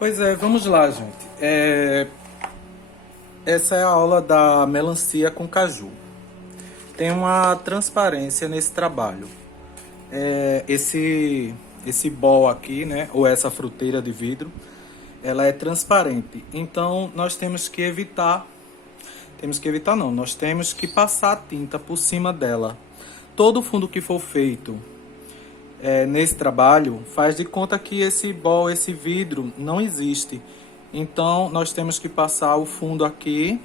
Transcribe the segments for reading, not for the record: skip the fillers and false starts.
Pois é, vamos lá, gente. Essa é a aula da melancia com caju. Tem uma transparência nesse trabalho. Esse bol aqui, né, ou essa fruteira de vidro, ela é transparente. Então, nós nós temos que passar a tinta por cima dela. Todo fundo que for feito nesse trabalho, faz de conta que esse bol, esse vidro, não existe. Então, nós temos que passar o fundo aqui,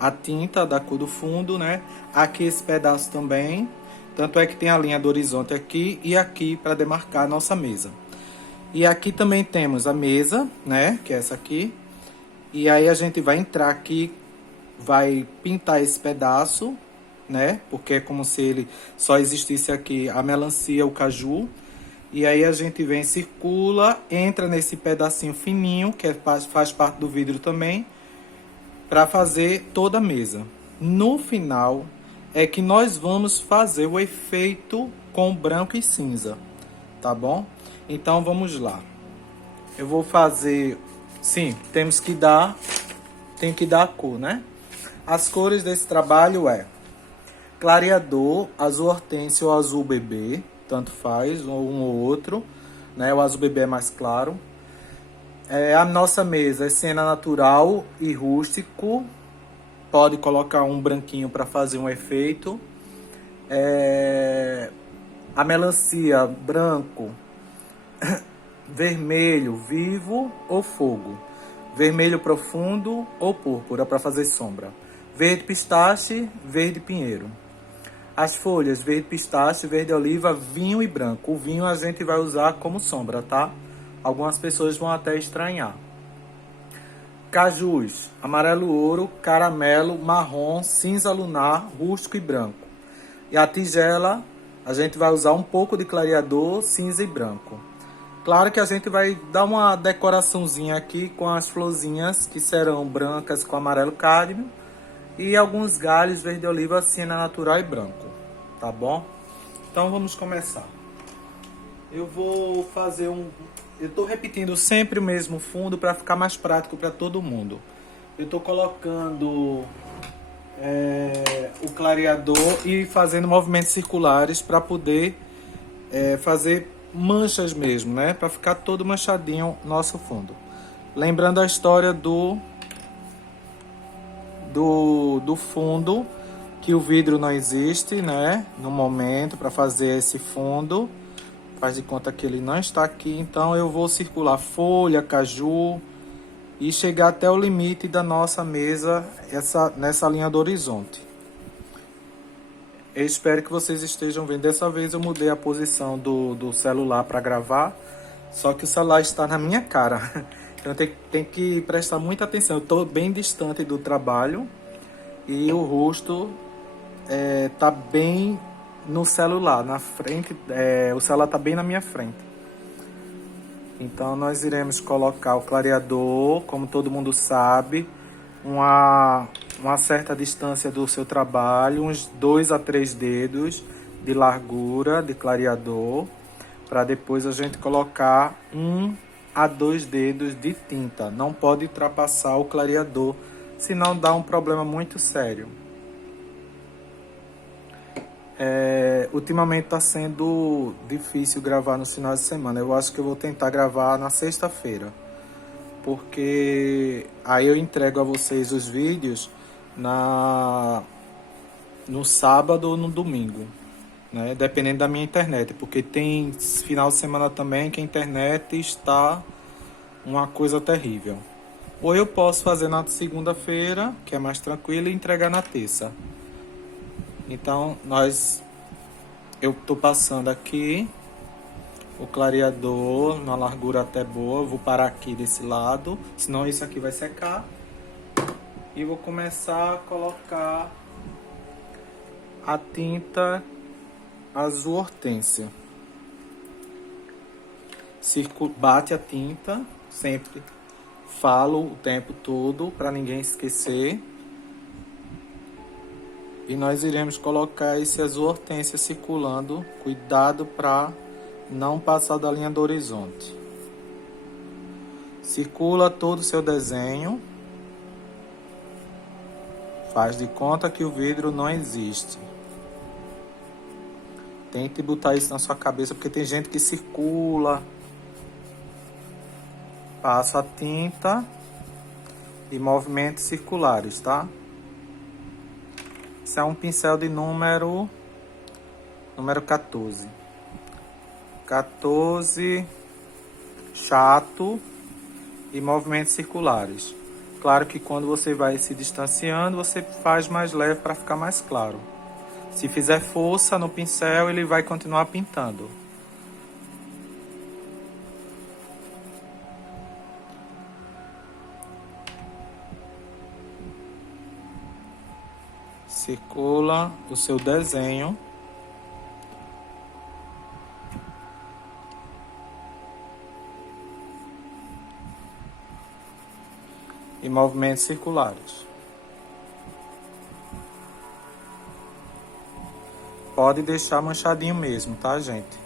a tinta da cor do fundo, né? Aqui esse pedaço também. Tanto é que tem a linha do horizonte aqui e aqui para demarcar a nossa mesa. E aqui também temos a mesa, né? Que é essa aqui. E aí a gente vai entrar aqui, vai pintar esse pedaço, né? Porque é como se ele só existisse aqui a melancia, o caju. E aí a gente vem, circula, entra nesse pedacinho fininho, que faz parte do vidro também, para fazer toda a mesa. No final é que nós vamos fazer o efeito com branco e cinza, tá bom? Então vamos lá. Eu vou fazer, sim, tem que dar a cor, né? As cores desse trabalho é clareador, azul hortênsia ou azul bebê, tanto faz, um ou outro, né? O azul bebê é mais claro. A nossa mesa é cena natural e rústico. Pode colocar um branquinho para fazer um efeito. A melancia, branco, vermelho, vivo ou fogo. Vermelho profundo ou púrpura para fazer sombra. Verde pistache, verde pinheiro. As folhas, verde pistache, verde oliva, vinho e branco. O vinho a gente vai usar como sombra, tá? Algumas pessoas vão até estranhar. Cajus, amarelo ouro, caramelo, marrom, cinza lunar, rústico e branco. E a tigela, a gente vai usar um pouco de clareador, cinza e branco. Claro que a gente vai dar uma decoraçãozinha aqui com as florzinhas, que serão brancas com amarelo cádmio. E alguns galhos verde oliva, siena natural e branco, tá bom? Então vamos começar. Eu vou fazer eu tô repetindo sempre o mesmo fundo para ficar mais prático para todo mundo. Eu tô colocando o clareador e fazendo movimentos circulares para poder fazer manchas mesmo, né? Para ficar todo manchadinho nosso fundo. Lembrando a história do fundo, que o vidro não existe, né? No momento, para fazer esse fundo. Faz de conta que ele não está aqui. Então eu vou circular folha, caju e chegar até o limite da nossa mesa nessa linha do horizonte. Eu espero que vocês estejam vendo. Dessa vez eu mudei a posição do celular para gravar, só que o celular está na minha cara. Então tem que prestar muita atenção. Eu estou bem distante do trabalho e o rosto está bem no celular, na frente. O celular está bem na minha frente. Então nós iremos colocar o clareador, como todo mundo sabe, uma certa distância do seu trabalho, uns 2 a 3 dedos de largura de clareador, para depois a gente colocar 1 a 2 dedos de tinta. Não pode ultrapassar o clareador, senão dá um problema muito sério. Ultimamente está sendo difícil gravar nos finais de semana. Eu acho que eu vou tentar gravar na sexta-feira, porque aí eu entrego a vocês os vídeos no sábado ou no domingo, né? Dependendo da minha internet, porque tem final de semana também que a internet está uma coisa terrível. Ou eu posso fazer na segunda-feira, que é mais tranquilo, e entregar na terça. Então eu tô passando aqui o clareador numa largura até boa. Vou parar aqui desse lado, senão isso aqui vai secar. E vou começar a colocar a tinta azul hortênsia. Bate a tinta, sempre falo o tempo todo para ninguém esquecer. E nós iremos colocar esse azul hortênsia circulando. Cuidado para não passar da linha do horizonte. Circula todo o seu desenho. Faz de conta que o vidro não existe. Tente botar isso na sua cabeça, porque tem gente que circula. Passa a tinta e movimentos circulares, tá? Esse é um pincel de número 14. 14, chato e movimentos circulares. Claro que quando você vai se distanciando, você faz mais leve para ficar mais claro. Se fizer força no pincel, ele vai continuar pintando. Circula o seu desenho. E movimentos circulares. Pode deixar manchadinho mesmo, tá, gente?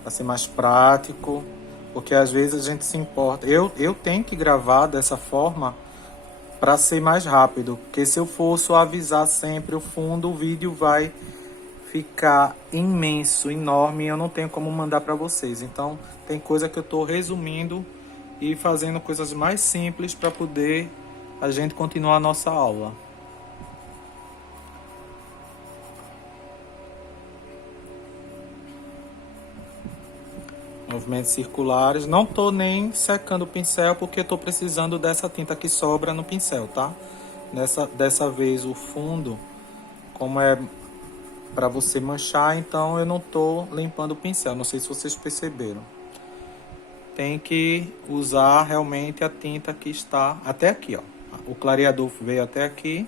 Pra ser mais prático, porque às vezes a gente se importa. Eu tenho que gravar dessa forma para ser mais rápido, porque se eu for suavizar sempre o fundo, o vídeo vai ficar imenso, enorme, e eu não tenho como mandar para vocês. Então, tem coisa que eu tô resumindo e fazendo coisas mais simples para poder a gente continuar a nossa aula. Movimentos circulares. Não tô nem secando o pincel porque tô precisando dessa tinta que sobra no pincel, tá? Dessa vez o fundo, como é para você manchar, então eu não tô limpando o pincel. Não sei se vocês perceberam. Tem que usar realmente a tinta que está até aqui, ó. O clareador veio até aqui.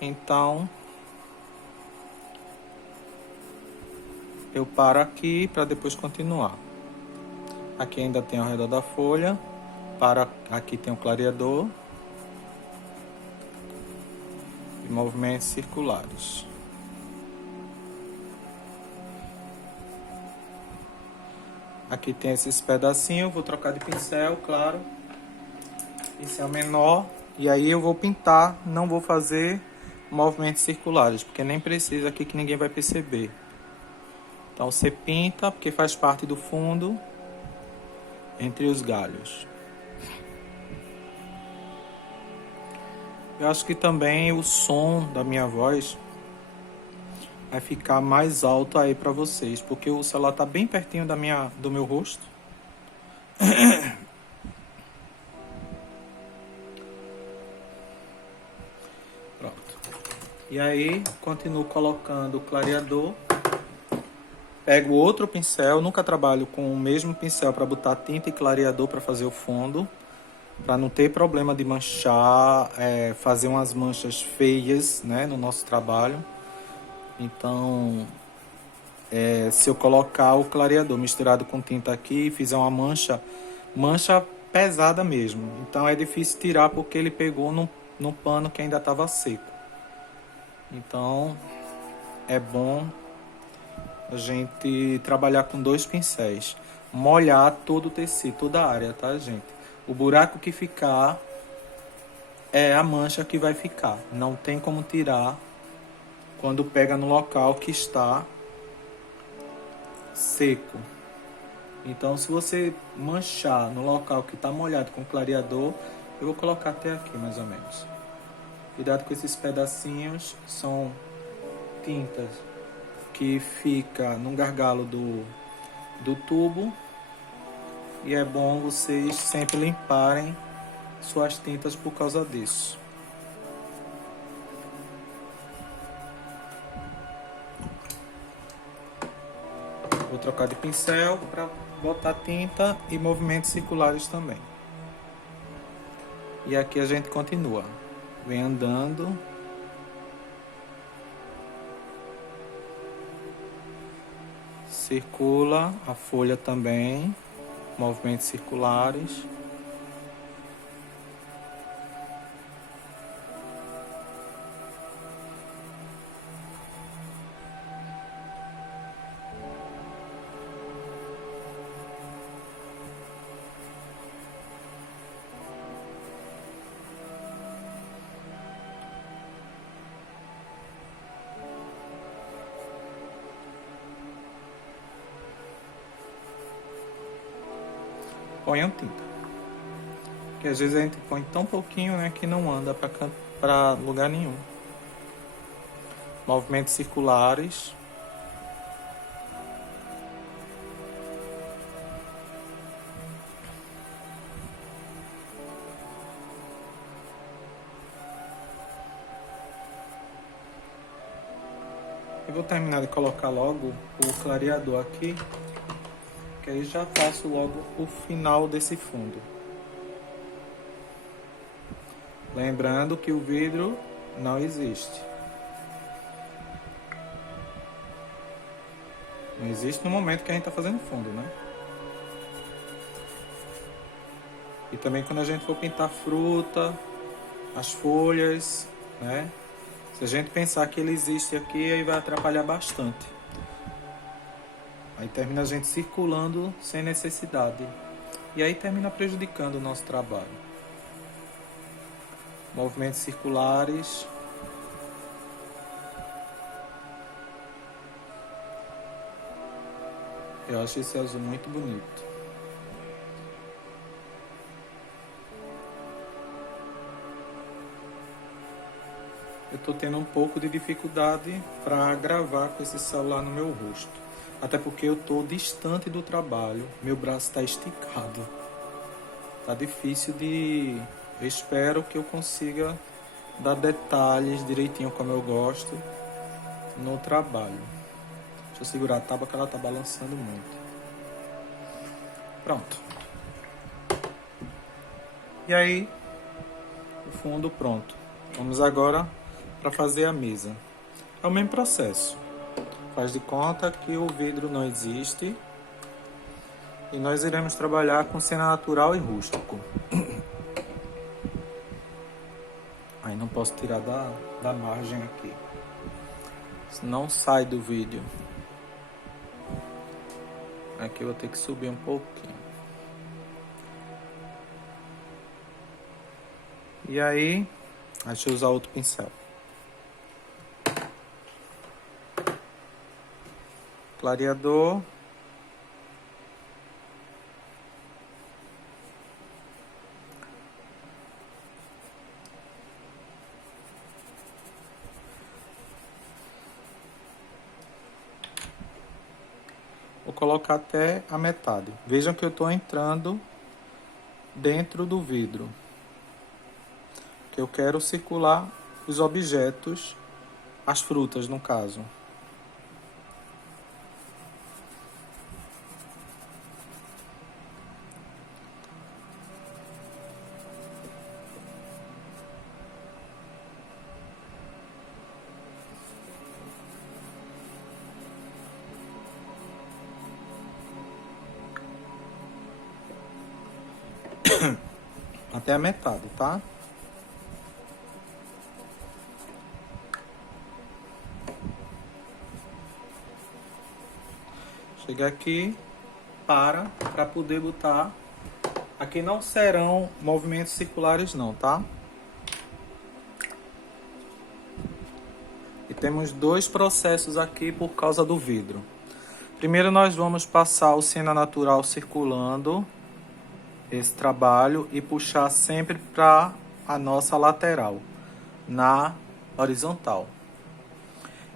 Então eu paro aqui para depois continuar. Aqui ainda tem ao redor da folha. Aqui tem o clareador. E movimentos circulares. Aqui tem esses pedacinhos. Vou trocar de pincel, claro. Pincel menor. E aí eu vou pintar. Não vou fazer movimentos circulares, porque nem precisa aqui, que ninguém vai perceber. Então você pinta, porque faz parte do fundo, entre os galhos. Eu acho que também o som da minha voz vai ficar mais alto aí para vocês, porque o celular tá bem pertinho do meu rosto. Pronto. E aí, continuo colocando o clareador. Pego outro pincel, nunca trabalho com o mesmo pincel para botar tinta e clareador para fazer o fundo, para não ter problema de manchar, fazer umas manchas feias, né, no nosso trabalho. Então, se eu colocar o clareador misturado com tinta aqui e fizer uma mancha pesada mesmo. Então é difícil tirar porque ele pegou no pano que ainda estava seco. Então é bom a gente trabalhar com 2 pincéis, molhar todo o tecido, toda a área, tá, gente? O buraco que ficar é a mancha que vai ficar, não tem como tirar quando pega no local que está seco. Então, se você manchar no local que está molhado com clareador, eu vou colocar até aqui mais ou menos. Cuidado com esses pedacinhos, são tintas que fica no gargalo do tubo, e é bom vocês sempre limparem suas tintas por causa disso. Vou trocar de pincel para botar tinta e movimentos circulares também. E aqui a gente continua, vem andando. Circula a folha também, movimentos circulares. ponham tinta. Porque às vezes a gente põe tão pouquinho, né, que não anda para lugar nenhum. Movimentos circulares. Eu vou terminar de colocar logo o clareador aqui, que aí já faço logo o final desse fundo. Lembrando que o vidro não existe. Não existe no momento que a gente está fazendo fundo, né? E também quando a gente for pintar fruta, as folhas, né? Se a gente pensar que ele existe aqui, aí vai atrapalhar bastante. Aí termina a gente circulando sem necessidade. E aí termina prejudicando o nosso trabalho. Movimentos circulares. Eu acho esse azul muito bonito. Eu tô tendo um pouco de dificuldade para gravar com esse celular no meu rosto. Até porque eu tô distante do trabalho, meu braço está esticado. Tá difícil de... Eu espero que eu consiga dar detalhes direitinho como eu gosto no trabalho. Deixa eu segurar a tábua que ela tá balançando muito. Pronto. E aí, o fundo pronto. Vamos agora para fazer a mesa. É o mesmo processo. Faz de conta que o vidro não existe. E nós iremos trabalhar com cena natural e rústico. Aí não posso tirar da margem aqui. Senão sai do vídeo. Aqui eu vou ter que subir um pouquinho. E aí, deixa eu usar outro pincel. Clareador. Vou colocar até a metade. Vejam que eu estou entrando dentro do vidro. Que eu quero circular os objetos, as frutas no caso. Até a metade, tá? Chega aqui, para poder botar. Aqui não serão movimentos circulares não, tá? E temos dois processos aqui por causa do vidro. Primeiro nós vamos passar o Siena Natural circulando esse trabalho e puxar sempre para a nossa lateral, na horizontal.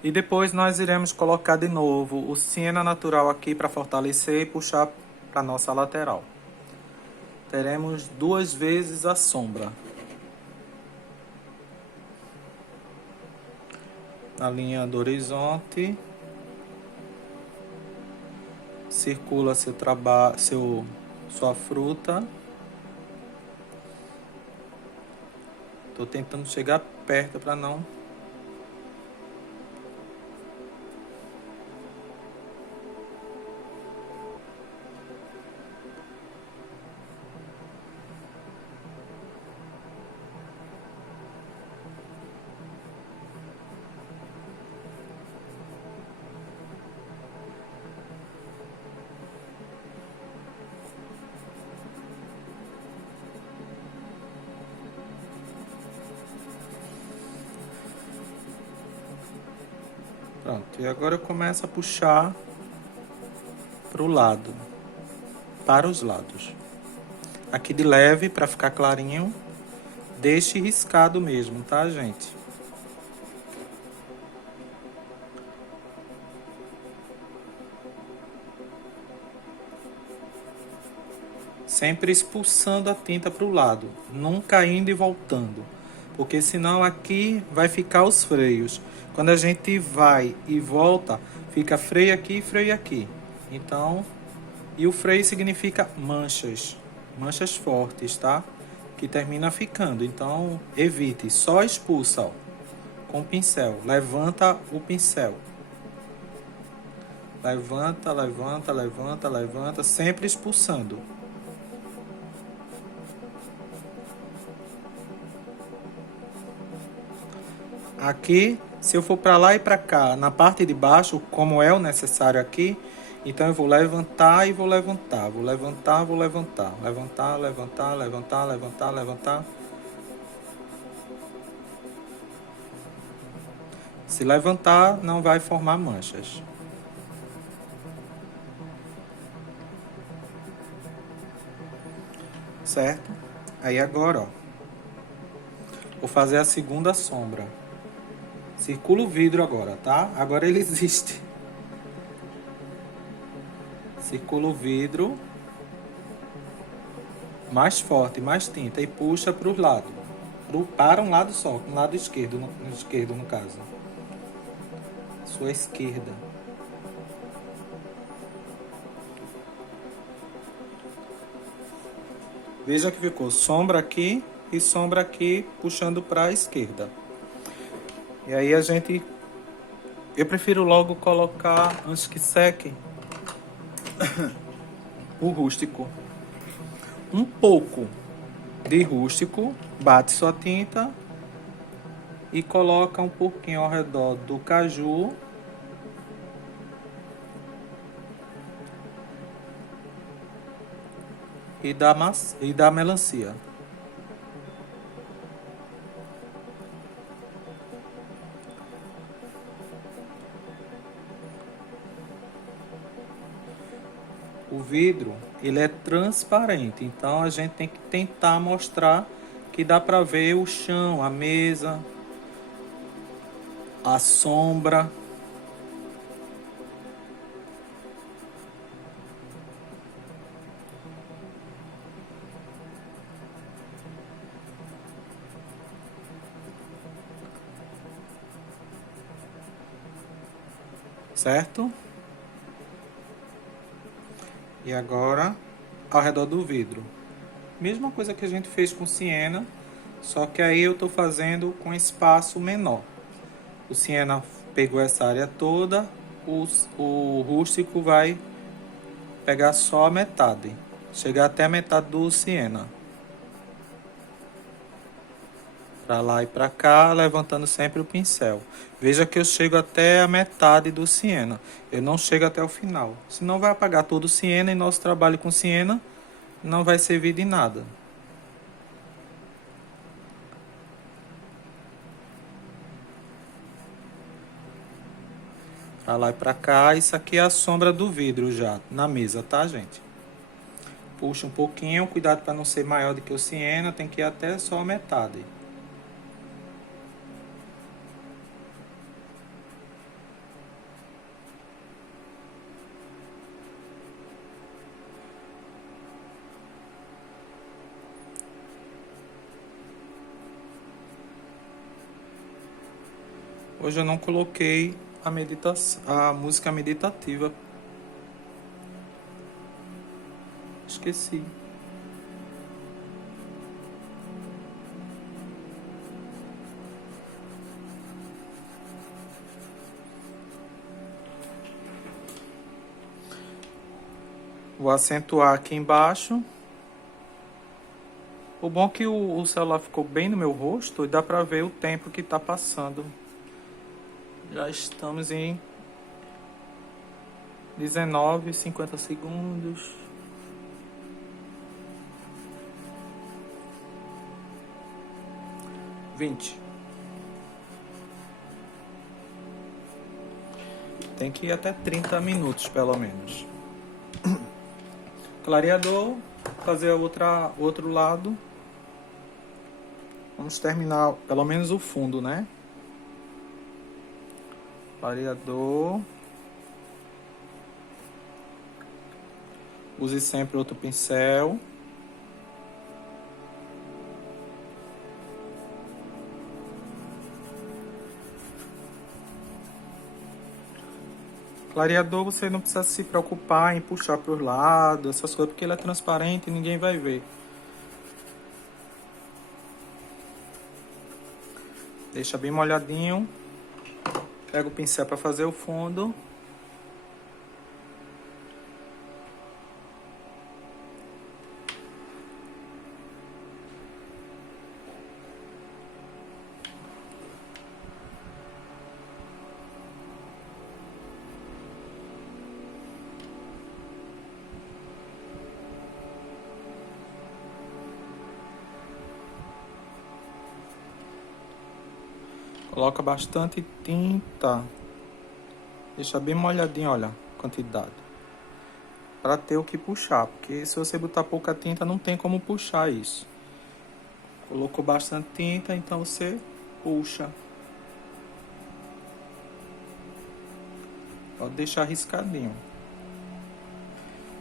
E depois nós iremos colocar de novo o Siena Natural aqui para fortalecer e puxar para a nossa lateral. Teremos 2 vezes a sombra. Na linha do horizonte. Circula sua fruta. Tô tentando chegar perto para não... Pronto, e agora eu começo a puxar para o lado, para os lados. aqui de leve para ficar clarinho. Deixe riscado mesmo, tá, gente? Sempre expulsando a tinta para o lado, nunca indo e voltando, porque senão aqui vai ficar os freios. Quando a gente vai e volta, fica freio aqui e freio aqui. Então, e o freio significa manchas, manchas fortes, tá? Que termina ficando. Então, evite, só expulsa, ó, com o pincel. Levanta o pincel. Levanta, levanta, levanta, levanta, sempre expulsando. Aqui, se eu for para lá e para cá, na parte de baixo, como é o necessário aqui, então eu vou levantar e vou levantar, vou levantar, vou levantar, levantar, levantar, levantar, levantar, levantar. Se levantar, não vai formar manchas. Certo? Aí agora, ó, vou fazer a segunda sombra. Circula o vidro agora, tá? Agora ele existe. Circula o vidro. Mais forte, mais tinta. E puxa para os lados. Para um lado só, um lado esquerdo, no esquerdo no caso. Sua esquerda. Veja que ficou sombra aqui e sombra aqui, puxando para a esquerda. E aí a gente... Eu prefiro logo colocar, antes que seque, o rústico. Um pouco de rústico, bate sua tinta e coloca um pouquinho ao redor do caju. E da melancia. O vidro, ele é transparente, então a gente tem que tentar mostrar que dá para ver o chão, a mesa, a sombra. Certo? E agora, ao redor do vidro. Mesma coisa que a gente fez com siena, só que aí eu estou fazendo com espaço menor. O siena pegou essa área toda, o rústico vai pegar só a metade. Chegar até a metade do siena. Para lá e para cá, levantando sempre o pincel. Veja que eu chego até a metade do siena. Eu não chego até o final. Senão vai apagar todo o siena e nosso trabalho com siena não vai servir de nada. Para lá e para cá, isso aqui é a sombra do vidro já, na mesa, tá, gente? Puxa um pouquinho, cuidado para não ser maior do que o siena, tem que ir até só a metade. Hoje eu não coloquei a música meditativa. Esqueci. Vou acentuar aqui embaixo. O bom é que o celular ficou bem no meu rosto e dá pra ver o tempo que tá passando. Já estamos em 19:50 segundos. Tem que ir até 30 minutos, pelo menos. Clareador, Fazer o outro lado. Vamos terminar pelo menos o fundo, né? Clareador. Use sempre outro pincel. Clareador você não precisa se preocupar em puxar para os lados, essas coisas, porque ele é transparente e ninguém vai ver. Deixa bem molhadinho. Pega o pincel para fazer o fundo. Coloca bastante tinta. Deixa bem molhadinho, olha, a quantidade. Para ter o que puxar, porque se você botar pouca tinta, não tem como puxar isso. Colocou bastante tinta, então você puxa. Pode deixar riscadinho.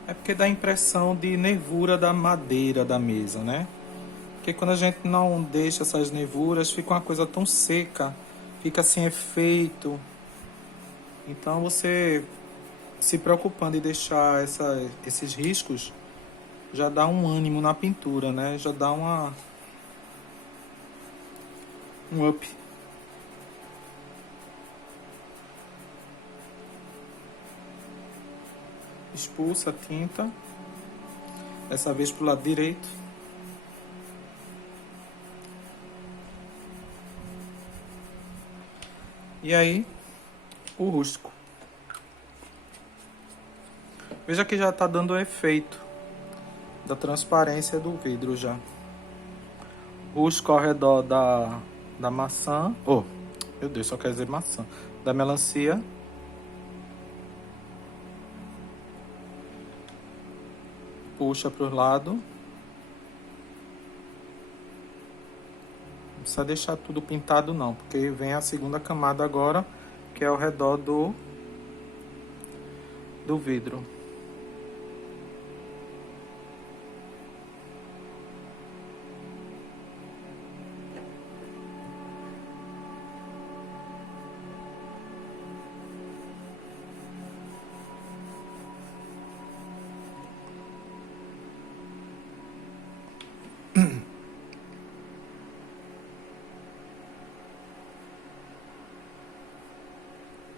É porque dá a impressão de nervura da madeira da mesa, né? Porque quando a gente não deixa essas nervuras, fica uma coisa tão seca, fica sem efeito. Então você se preocupando em deixar esses riscos, já dá um ânimo na pintura, né? Já dá um up. Expulsa a tinta, dessa vez pro lado direito. E aí, o rústico. Veja que já está dando o efeito da transparência do vidro já. Rústico ao redor da maçã. Oh, meu Deus, só quer dizer maçã. Da melancia. Puxa para os lados. Não precisa deixar tudo pintado não, porque vem a segunda camada agora, que é ao redor do vidro.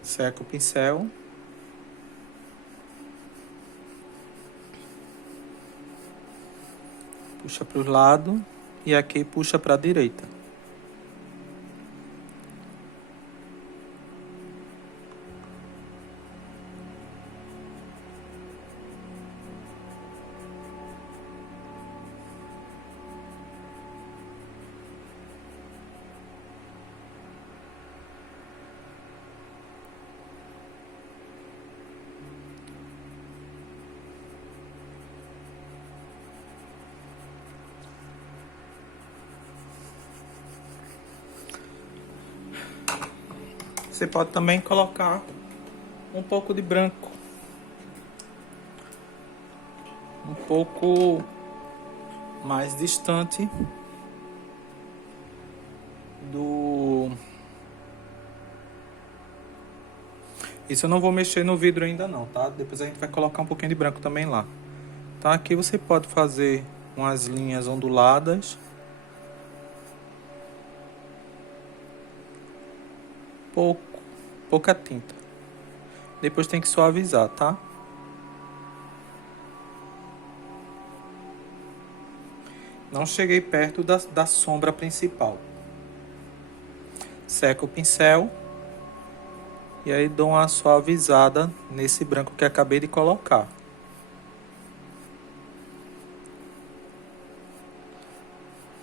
Seca o pincel. Puxa para os lados e aqui puxa para a direita. Você pode também colocar um pouco de branco. Um pouco mais distante do... Isso eu não vou mexer no vidro ainda não, tá? Depois a gente vai colocar um pouquinho de branco também lá. Tá? Aqui você pode fazer umas linhas onduladas. Pouca tinta. Depois tem que suavizar, tá? Não cheguei perto da sombra principal. Seco o pincel. E aí dou uma suavizada nesse branco que acabei de colocar.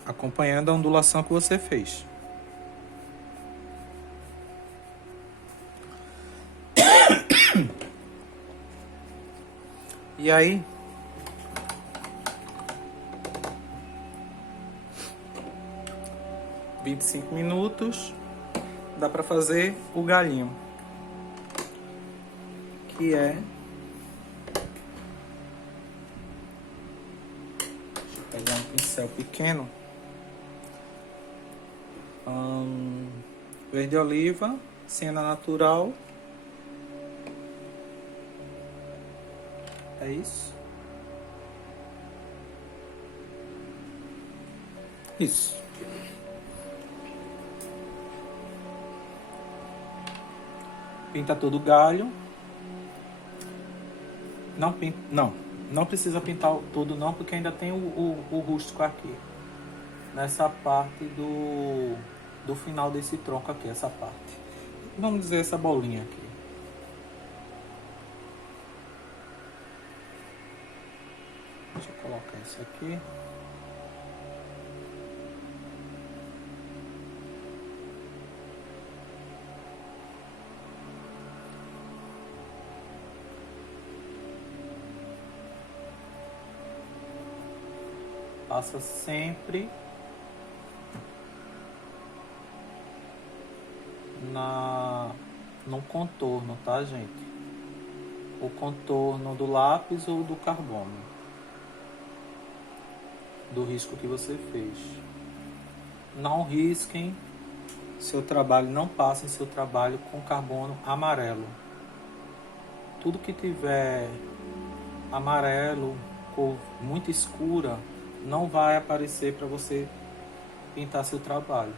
Acompanhando a ondulação que você fez. E aí, 25 minutos, dá para fazer o galhinho, que é... Deixa eu pegar um pincel pequeno. Verde oliva, siena natural. É isso. Isso. Pinta todo o galho. Não precisa pintar todo não, porque ainda tem o rústico aqui. Nessa parte do final desse tronco aqui, essa parte. Vamos dizer essa bolinha aqui. Deixa eu colocar isso aqui. Passa sempre no contorno, tá, gente? O contorno do lápis ou do carbono, do risco que você fez. Não risquem seu trabalho, não passem seu trabalho com carbono amarelo. Tudo que tiver amarelo, cor muito escura, não vai aparecer para você pintar seu trabalho.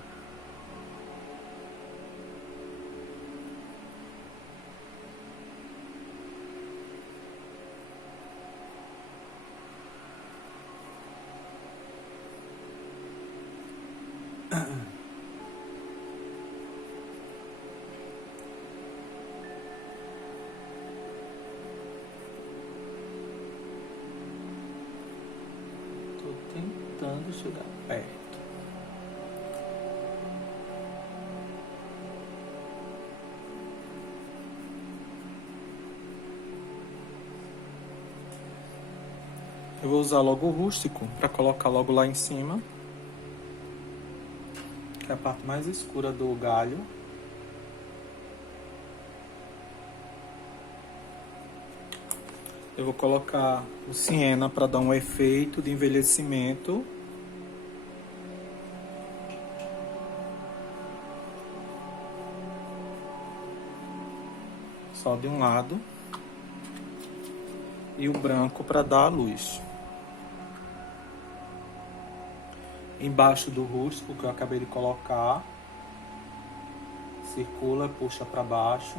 Tô tentando chegar perto. Eu vou usar logo o rústico para colocar logo lá em cima, que é a parte mais escura do galho. Eu vou colocar o siena para dar um efeito de envelhecimento. Só de um lado. E o branco para dar a luz. Embaixo do rústico que eu acabei de colocar, circula, puxa para baixo.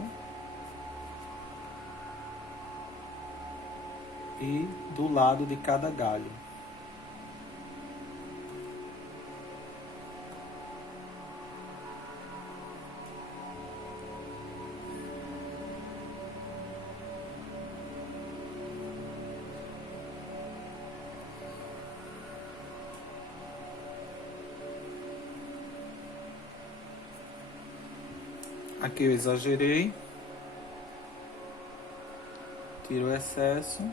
E do lado de cada galho. Aqui eu exagerei. Tiro o excesso.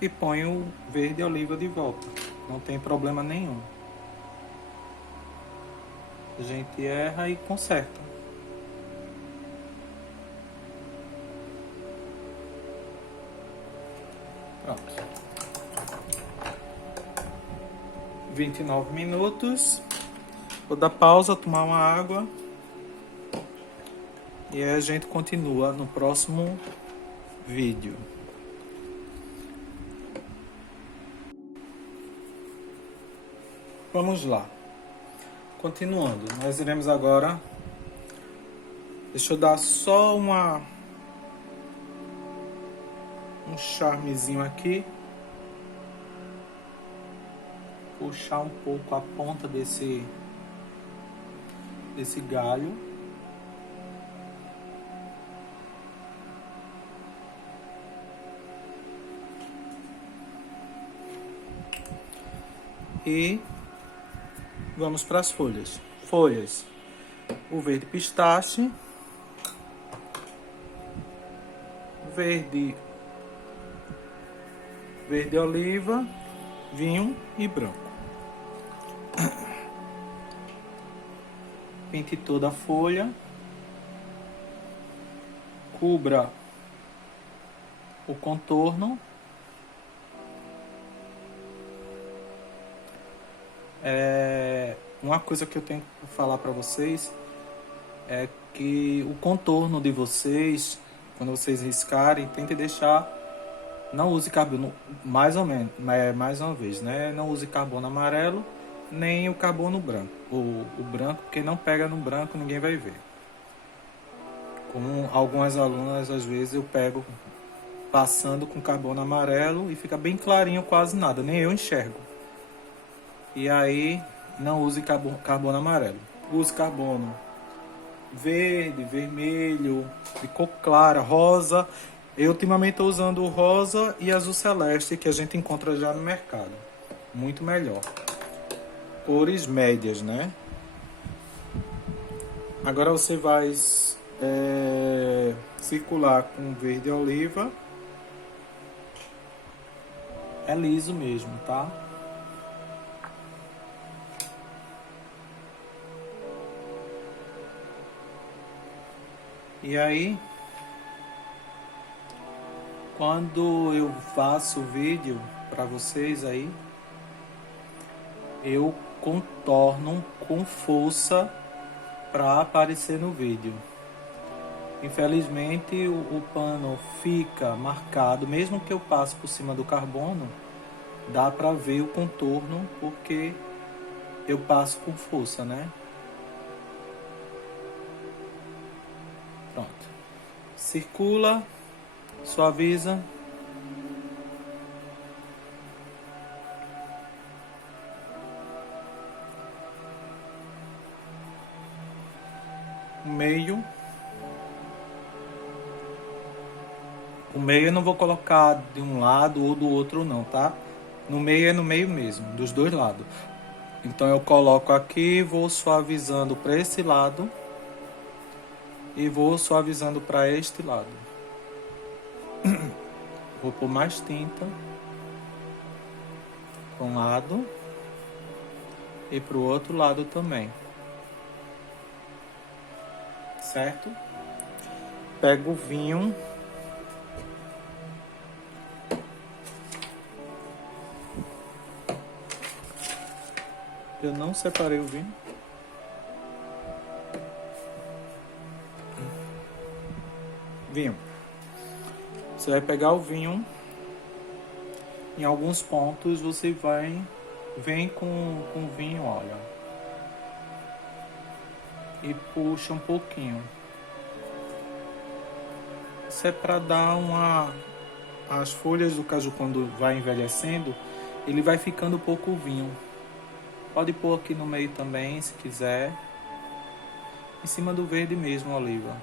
E ponho o verde oliva de volta. Não tem problema nenhum. A gente erra e conserta. Pronto. 29 minutos. Vou dar pausa, tomar uma água. E aí a gente continua no próximo vídeo. Vamos lá. Continuando, nós iremos agora... Deixa eu dar só um charmezinho aqui. Puxar um pouco a ponta desse galho. E vamos para as folhas. Folhas. O verde pistache. Verde oliva, vinho e branco. Pinte toda a folha. Cubra o contorno. Uma coisa que eu tenho que falar para vocês é que o contorno de vocês, quando vocês riscarem, tente deixar, não use carbono, mais ou menos, mais uma vez, né? Não use carbono amarelo, nem o carbono branco, o branco, porque não pega no branco, ninguém vai ver. Com algumas alunas, às vezes eu pego passando com carbono amarelo e fica bem clarinho, quase nada, nem eu enxergo. E aí, não use carbono amarelo. Use carbono verde, vermelho, de cor clara, rosa. Eu ultimamente estou usando o rosa e azul celeste, que a gente encontra já no mercado. Muito melhor. Cores médias, né? Agora você vai circular com verde oliva. É liso mesmo, tá? E aí, quando eu faço o vídeo para vocês aí, eu contorno com força para aparecer no vídeo. Infelizmente o pano fica marcado, mesmo que eu passe por cima do carbono, dá para ver o contorno porque eu passo com força, né? Pronto. Circula, suaviza. O meio eu não vou colocar de um lado ou do outro não, tá? No meio é no meio mesmo, dos dois lados. Então eu coloco aqui, vou suavizando para esse lado e vou suavizando para este lado. Vou pôr mais tinta para um lado e para o outro lado também. Certo? Pego o vinho. Eu não separei o vinho. Vinho. Você vai pegar o vinho. Em alguns pontos você vem com o vinho, olha. E puxa um pouquinho. Isso é para dar as folhas do caju, quando vai envelhecendo, ele vai ficando pouco vinho. Pode pôr aqui no meio também, se quiser. Em cima do verde mesmo, a oliva.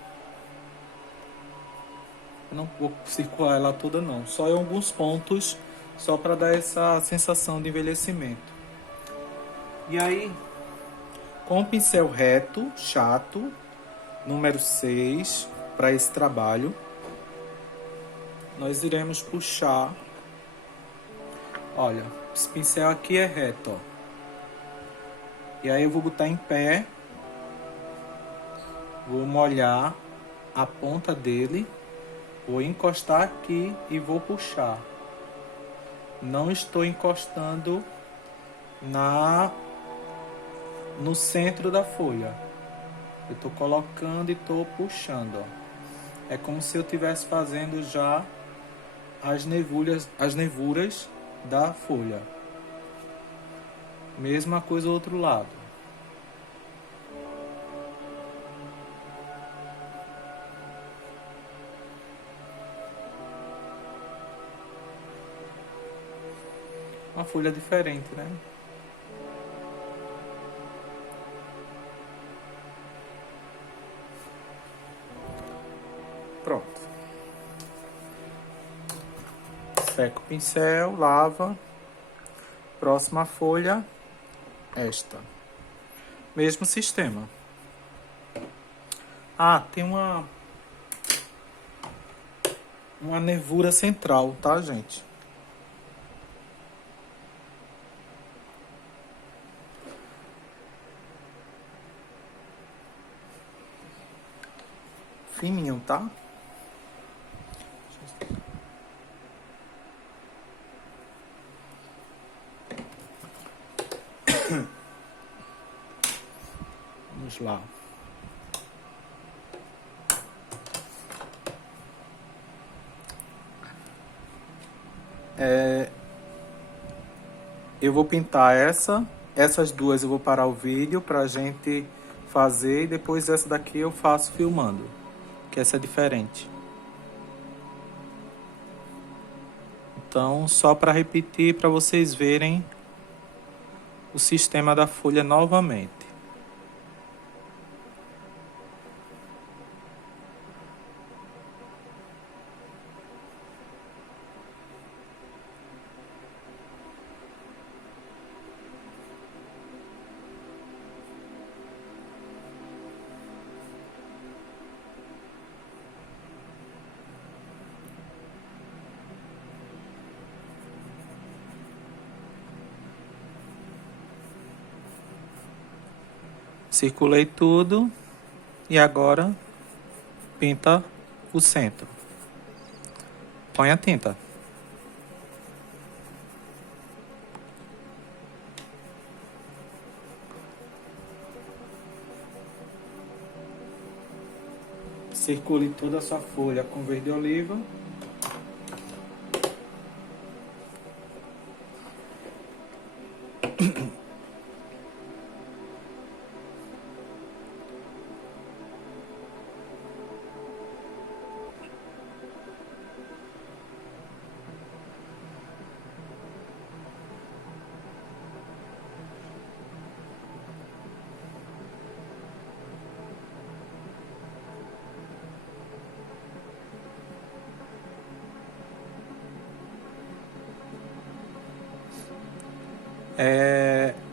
Eu não vou circular ela toda não, só em alguns pontos, só para dar essa sensação de envelhecimento. E aí, com o pincel reto, chato, número 6, para esse trabalho, nós iremos puxar. Olha, esse pincel aqui é reto, ó. E aí eu vou botar em pé, vou molhar a ponta dele, vou encostar aqui e vou puxar. Não estou encostando no centro da folha. Eu estou colocando e estou puxando, ó. É como se eu estivesse fazendo já as nevuras da folha. Mesma coisa do outro lado. Uma folha diferente, né? Pronto. Seca o pincel, lava. Próxima folha, esta. Mesmo sistema. Ah, tem uma nervura central, tá, gente? fininho, tá? Vamos lá. Eu vou pintar essas duas eu vou parar o vídeo pra gente fazer e depois essa daqui eu faço filmando, que essa é diferente. Então, só para repetir para vocês verem o sistema da folha novamente. Circulei tudo e agora pinta o centro. Põe a tinta. Circule toda a sua folha com verde oliva.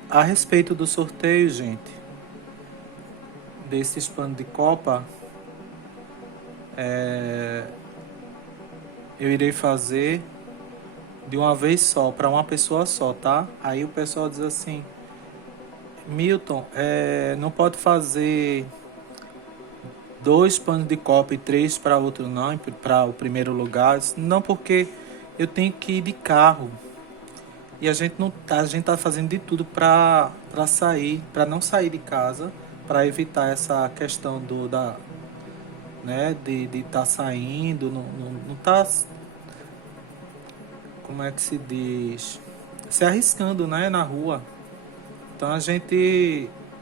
A respeito do sorteio, gente, desses panos de copa, eu irei fazer de uma vez só, para uma pessoa só, tá? Aí o pessoal diz assim, Milton, não pode fazer 2 panos de copa e 3 para outro não, para o primeiro lugar. Não, porque eu tenho que ir de carro. E a gente tá fazendo de tudo para sair, para não sair de casa, para evitar essa questão né, de tá saindo, não tá, como é que se diz, se arriscando, né, na rua. Então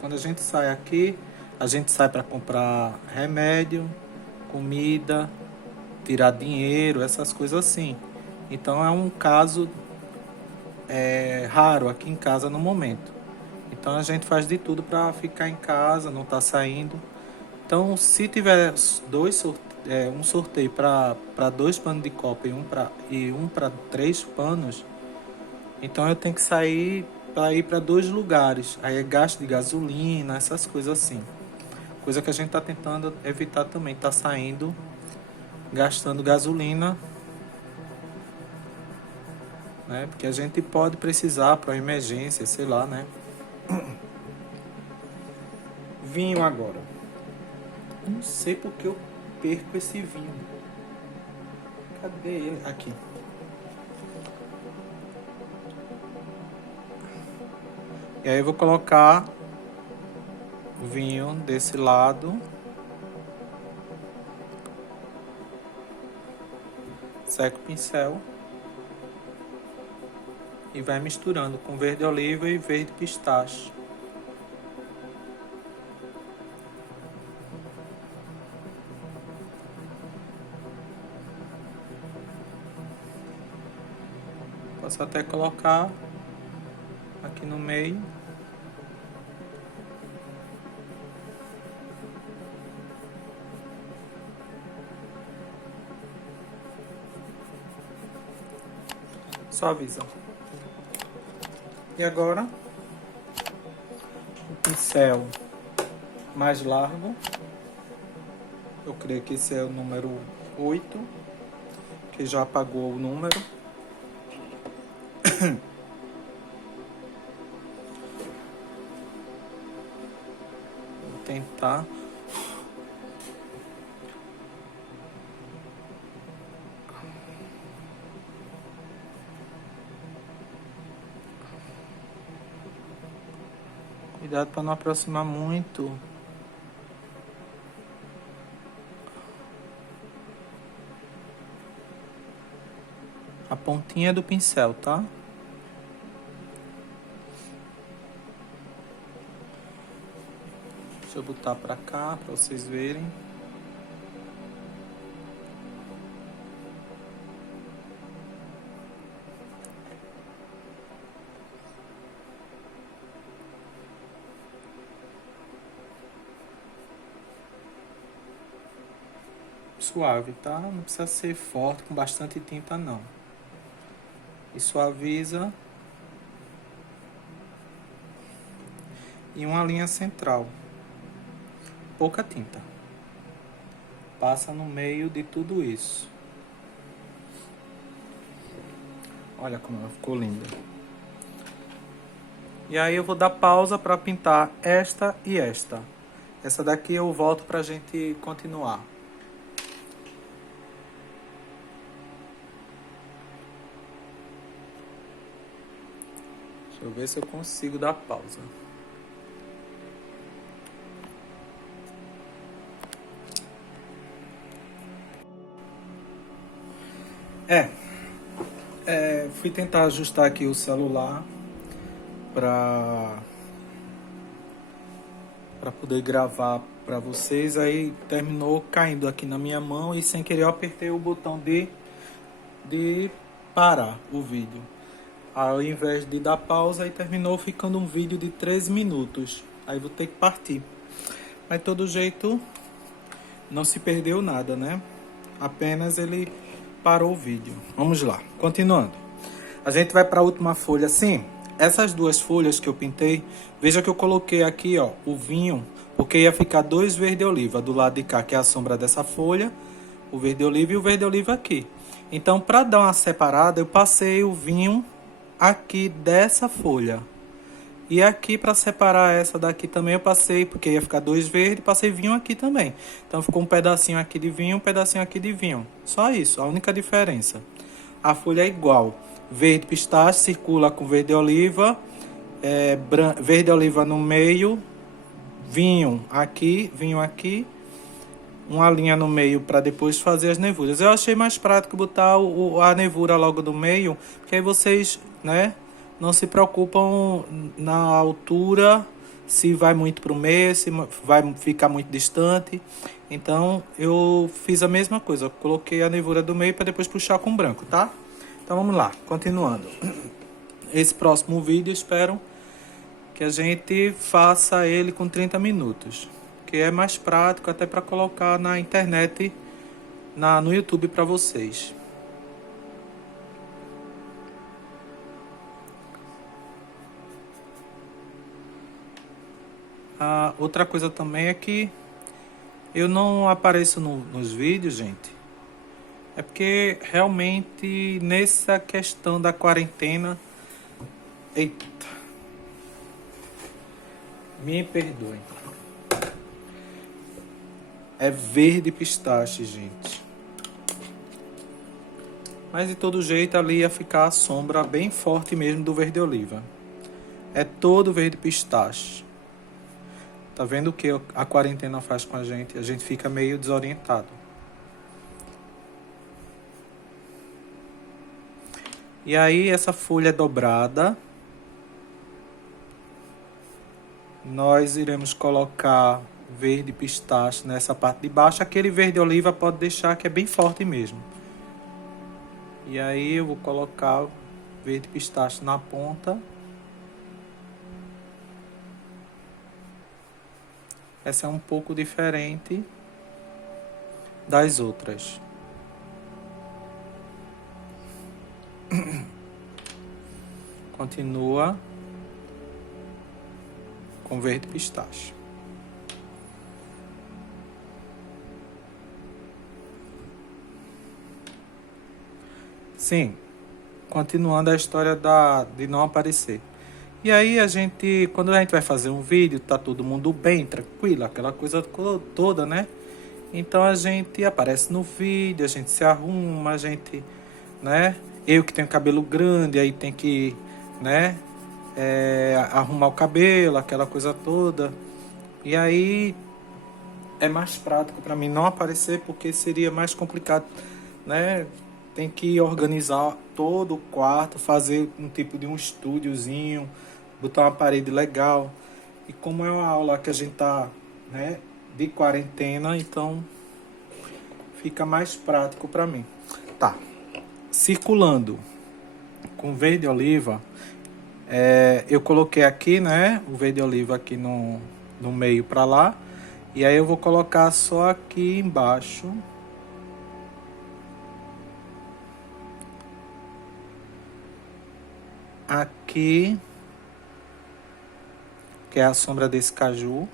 quando a gente sai aqui, a gente sai para comprar remédio, comida, tirar dinheiro, essas coisas assim. Então é um caso raro aqui em casa no momento. Então a gente faz de tudo para ficar em casa, não tá saindo. Então se tiver um sorteio para 2 panos de copa e um para 3 panos, então eu tenho que sair para ir para 2 lugares. Aí é gasto de gasolina, essas coisas assim. Coisa que a gente tá tentando evitar também, tá saindo gastando gasolina, né? Porque a gente pode precisar para emergência, sei lá, né? Vinho agora. Não sei porque eu perco esse vinho. Cadê ele? Aqui. E aí eu vou colocar o vinho desse lado. Seca o pincel. E vai misturando com verde oliva e verde pistache. Posso até colocar aqui no meio. Suaviza. E agora, o pincel mais largo. Eu creio que esse é o número 8, que já apagou o número. Vou tentar Cuidado para não aproximar muito. A pontinha do pincel, tá? Deixa eu botar pra cá pra vocês verem. Suave, tá? Não precisa ser forte com bastante tinta, não. E suaviza. E uma linha central. Pouca tinta. Passa no meio de tudo isso. Olha como ela ficou linda. E aí eu vou dar pausa para pintar esta e esta. Essa daqui eu volto pra gente continuar. Deixa eu ver se eu consigo dar pausa. Fui tentar ajustar aqui o celular para poder gravar para vocês, aí terminou caindo aqui na minha mão e sem querer eu apertei o botão de parar o vídeo. Ao invés de dar pausa, aí terminou ficando um vídeo de 13 minutos. Aí vou ter que partir. Mas de todo jeito não se perdeu nada, né? Apenas ele parou o vídeo. Vamos lá, continuando. A gente vai para a última folha assim. Essas duas folhas que eu pintei, veja que eu coloquei aqui, ó, o vinho, porque ia ficar dois verde-oliva do lado de cá, que é a sombra dessa folha, o verde-oliva e o verde-oliva aqui. Então, para dar uma separada, eu passei o vinho aqui dessa folha. E aqui, para separar essa daqui também, eu passei, porque ia ficar dois verdes, passei vinho aqui também. Então, ficou um pedacinho aqui de vinho, um pedacinho aqui de vinho. Só isso, a única diferença. A folha é igual. Verde pistache circula com verde oliva, verde oliva no meio, vinho aqui, uma linha no meio para depois fazer as nervuras. Eu achei mais prático botar a nervura logo no meio, porque aí vocês, né, não se preocupam na altura, se vai muito para o meio, se vai ficar muito distante. Então eu fiz a mesma coisa, coloquei a nervura do meio para depois puxar com branco, tá? Então vamos lá, continuando. Esse próximo vídeo espero que a gente faça ele com 30 minutos, que é mais prático até para colocar na internet, no YouTube para vocês. A outra coisa também é que eu não apareço nos vídeos, gente. É porque realmente nessa questão da quarentena... Eita! Me perdoem. É verde pistache, gente. Mas de todo jeito ali ia ficar a sombra bem forte mesmo do verde oliva. É todo verde pistache. Tá vendo o que a quarentena faz com a gente? A gente fica meio desorientado. E aí essa folha dobrada, nós iremos colocar verde pistache nessa parte de baixo. Aquele verde oliva pode deixar que é bem forte mesmo. E aí eu vou colocar verde pistache na ponta. Essa é um pouco diferente das outras. Continua com verde pistache. Sim, continuando a história de não aparecer. E aí quando a gente vai fazer um vídeo, tá todo mundo bem, tranquilo, aquela coisa toda, né? Então a gente aparece no vídeo, a gente se arruma, a gente, né? Eu que tenho cabelo grande, aí tem que, né, arrumar o cabelo, aquela coisa toda. E aí é mais prático para mim não aparecer, porque seria mais complicado, né? Tem que organizar todo o quarto, fazer um tipo de um estúdiozinho, botar uma parede legal. E como é uma aula que a gente tá, né, de quarentena, então fica mais prático para mim. Tá. Circulando com verde oliva, eu coloquei aqui, né, o verde oliva aqui no meio para lá. E aí eu vou colocar só aqui embaixo. Aqui, que é a sombra desse caju.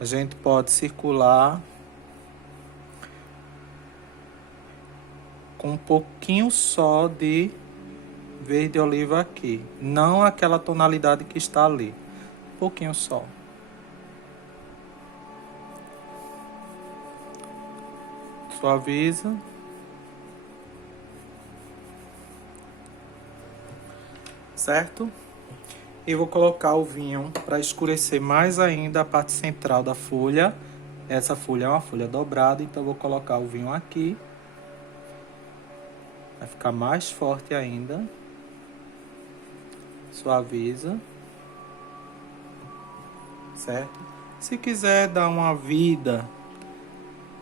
A gente pode circular com um pouquinho só de verde oliva aqui. Não aquela tonalidade que está ali. Um pouquinho só. Suaviza. Certo? E vou colocar o vinho para escurecer mais ainda a parte central da folha. Essa folha é uma folha dobrada, então vou colocar o vinho aqui. Vai ficar mais forte ainda. Suaviza. Certo? Se quiser dar uma vida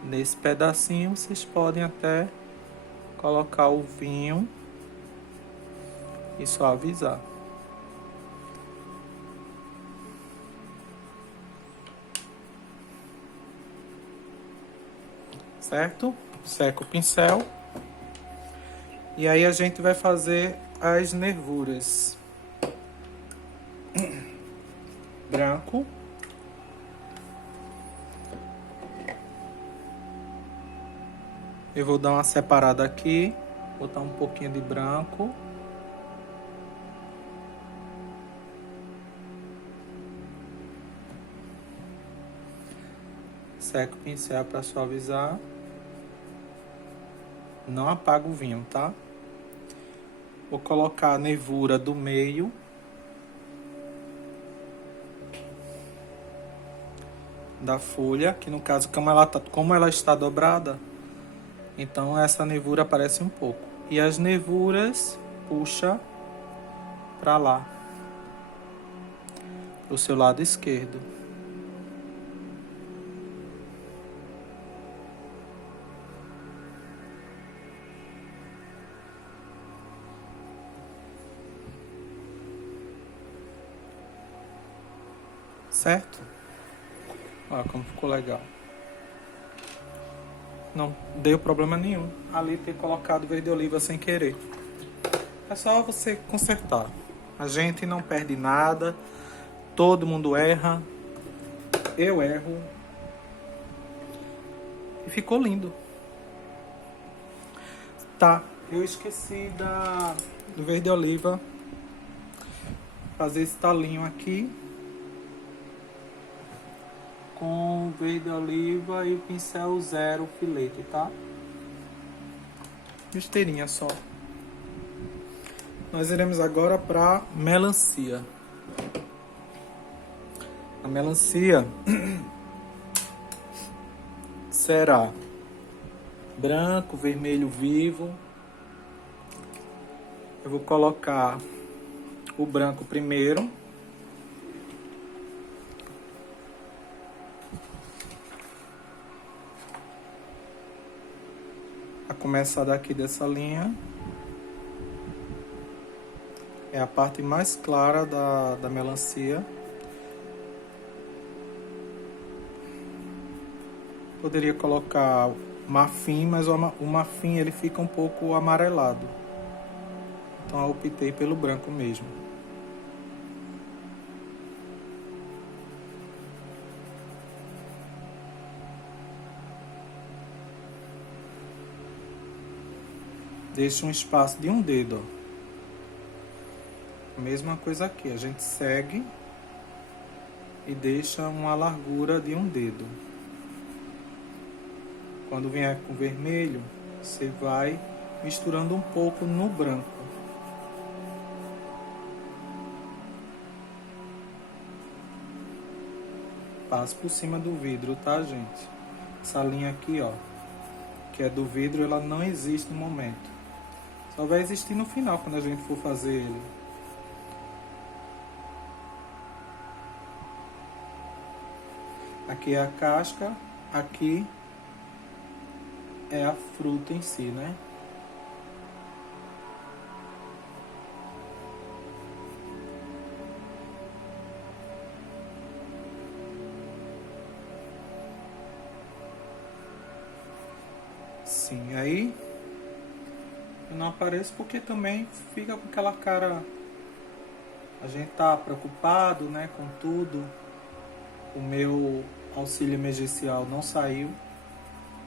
nesse pedacinho, vocês podem até colocar o vinho e suavizar. Certo? Seca o pincel. E aí a gente vai fazer as nervuras. Branco. Eu vou dar uma separada aqui, botar um pouquinho de branco. Seco o pincel para suavizar. Não apaga o vinho, tá? Vou colocar a nervura do meio. Da folha, que no caso, como ela está dobrada, então essa nervura aparece um pouco. E as nervuras puxa para lá, pro seu lado esquerdo. Certo? Olha como ficou legal. Não deu problema nenhum ali ter colocado verde oliva sem querer. É só você consertar. A gente não perde nada. Todo mundo erra. Eu erro. E ficou lindo. Tá, eu esqueci do verde oliva. Fazer esse talinho aqui. Com verde oliva e o pincel 0 filete, tá? Besteirinha só. Nós iremos agora para melancia. A melancia será branco, vermelho vivo. Eu vou colocar o branco primeiro. A começar daqui dessa linha. É a parte mais clara da melancia. Poderia colocar marfim, mas o marfim ele fica um pouco amarelado. Então eu optei pelo branco mesmo. Deixa um espaço de um dedo, ó. Mesma coisa aqui, a gente segue e deixa uma largura de um dedo. Quando vier com vermelho, você vai misturando um pouco no branco. passo por cima do vidro, tá, gente? Essa linha aqui, ó, que é do vidro, ela não existe no momento. Só vai existir no final, quando a gente for fazer ele. Aqui é a casca, aqui é a fruta em si, né? Sim, aí eu não apareço porque também fica com aquela cara. A gente tá preocupado, né, com tudo. O meu auxílio emergencial não saiu,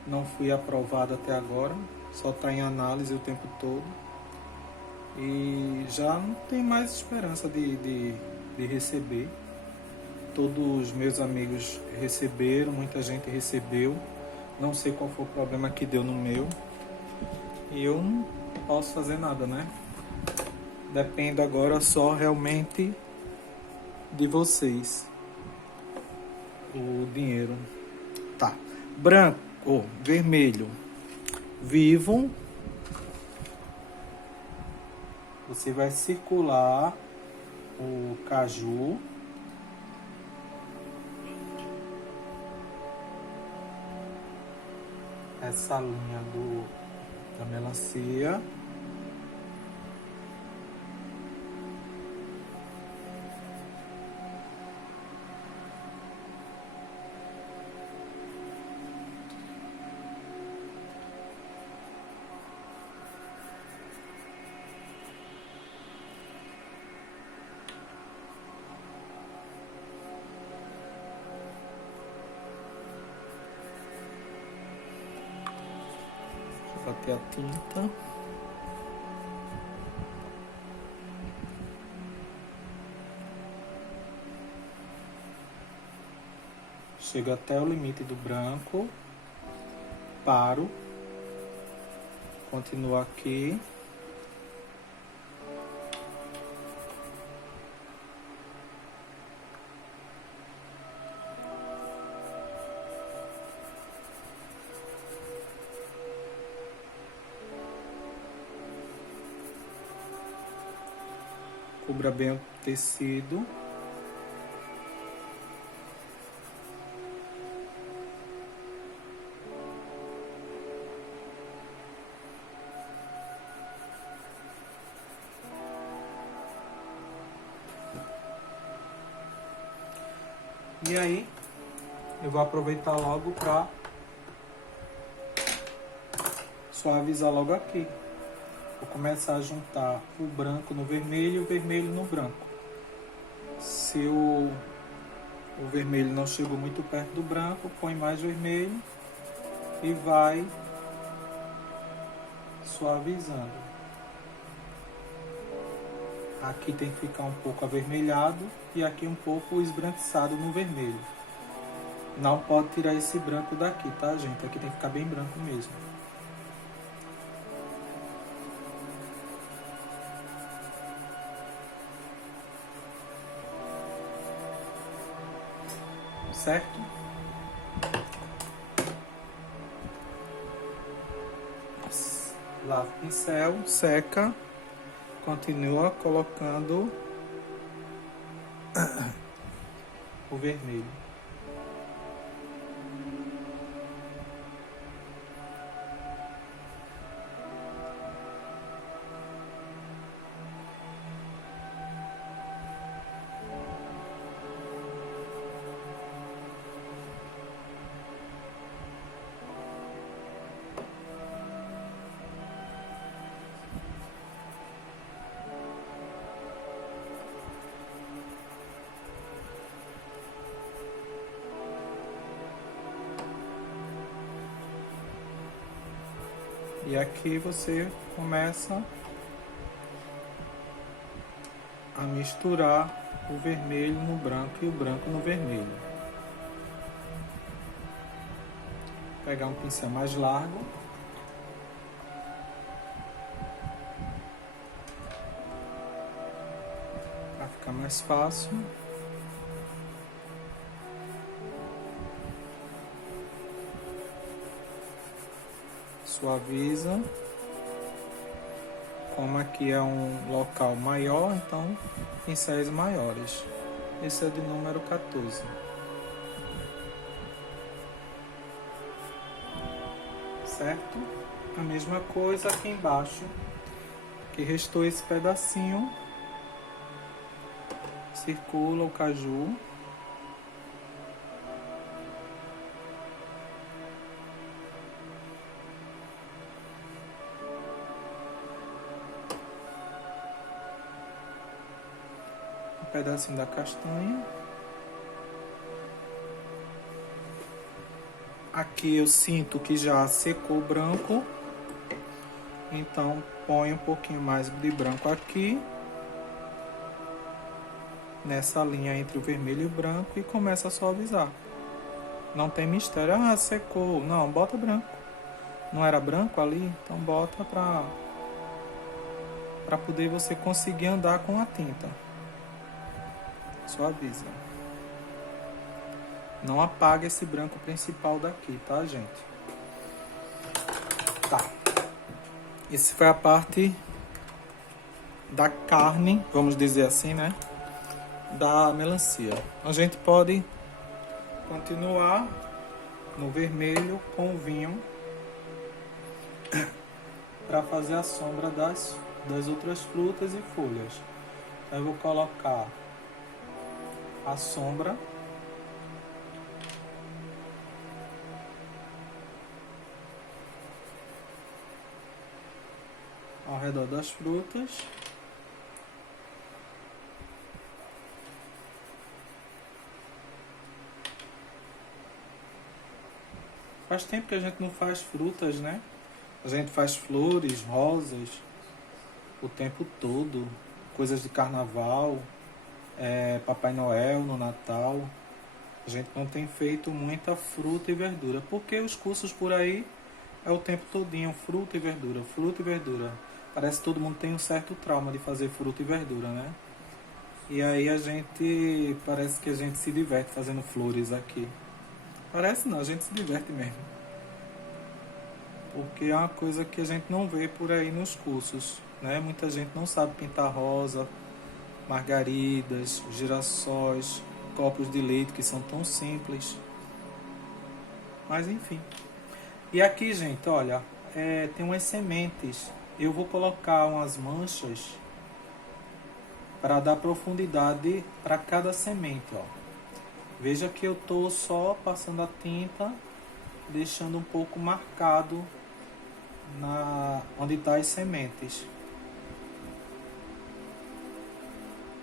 não fui aprovado até agora, só está em análise o tempo todo. E já não tem mais esperança de receber. Todos os meus amigos receberam, muita gente recebeu. Não sei qual foi o problema que deu no meu. E eu não posso fazer nada, né? Dependo agora só realmente de vocês. O dinheiro. Tá. Branco, ou vermelho. Vivo. Você vai circular o caju. Essa linha da melancia. Bater a tinta. Chego até o limite do branco. Paro. Continuo aqui. Cubra bem o tecido. E aí, eu vou aproveitar logo para suavizar logo aqui. Vou começar a juntar o branco no vermelho e o vermelho no branco. Se o vermelho não chegou muito perto do branco, põe mais vermelho e vai suavizando. Aqui tem que ficar um pouco avermelhado e aqui um pouco esbranquiçado no vermelho. Não pode tirar esse branco daqui, tá, gente? Aqui tem que ficar bem branco mesmo. Certo? Lava o pincel, seca, continua colocando o vermelho. E aqui você começa a misturar o vermelho no branco e o branco no vermelho. Pegar um pincel mais largo. Para ficar mais fácil. Suaviza. Como aqui é um local maior, então pincéis maiores. Esse é de número 14. Certo? A mesma coisa aqui embaixo, que restou esse pedacinho. Circula o caju. Um pedacinho da castanha. Aqui eu sinto que já secou o branco, então põe um pouquinho mais de branco aqui, nessa linha entre o vermelho e o branco, e começa a suavizar. Não tem mistério, ah, secou, não, bota branco. Não era branco ali? Então bota pra poder você conseguir andar com a tinta. Suaviza. Não apaga esse branco principal daqui, tá, gente? Tá. Essa foi a parte da carne, vamos dizer assim, né? Da melancia. A gente pode continuar no vermelho com o vinho para fazer a sombra das outras frutas e folhas. Então eu vou colocar a sombra ao redor das frutas. Faz tempo que a gente não faz frutas, né? A gente faz flores, rosas, o tempo todo. Coisas de carnaval, Papai Noel no Natal. A gente não tem feito muita fruta e verdura, porque os cursos por aí é o tempo todinho, fruta e verdura, fruta e verdura. Parece que todo mundo tem um certo trauma de fazer fruta e verdura, né? E aí parece que a gente se diverte fazendo flores aqui. Parece não, a gente se diverte mesmo. Porque é uma coisa que a gente não vê por aí nos cursos, né? Muita gente não sabe pintar rosa, margaridas, girassóis, copos de leite que são tão simples. Mas enfim. E aqui, gente, olha, tem umas sementes. Eu vou colocar umas manchas para dar profundidade para cada semente, ó. Veja que eu tô só passando a tinta, deixando um pouco marcado onde tá as sementes.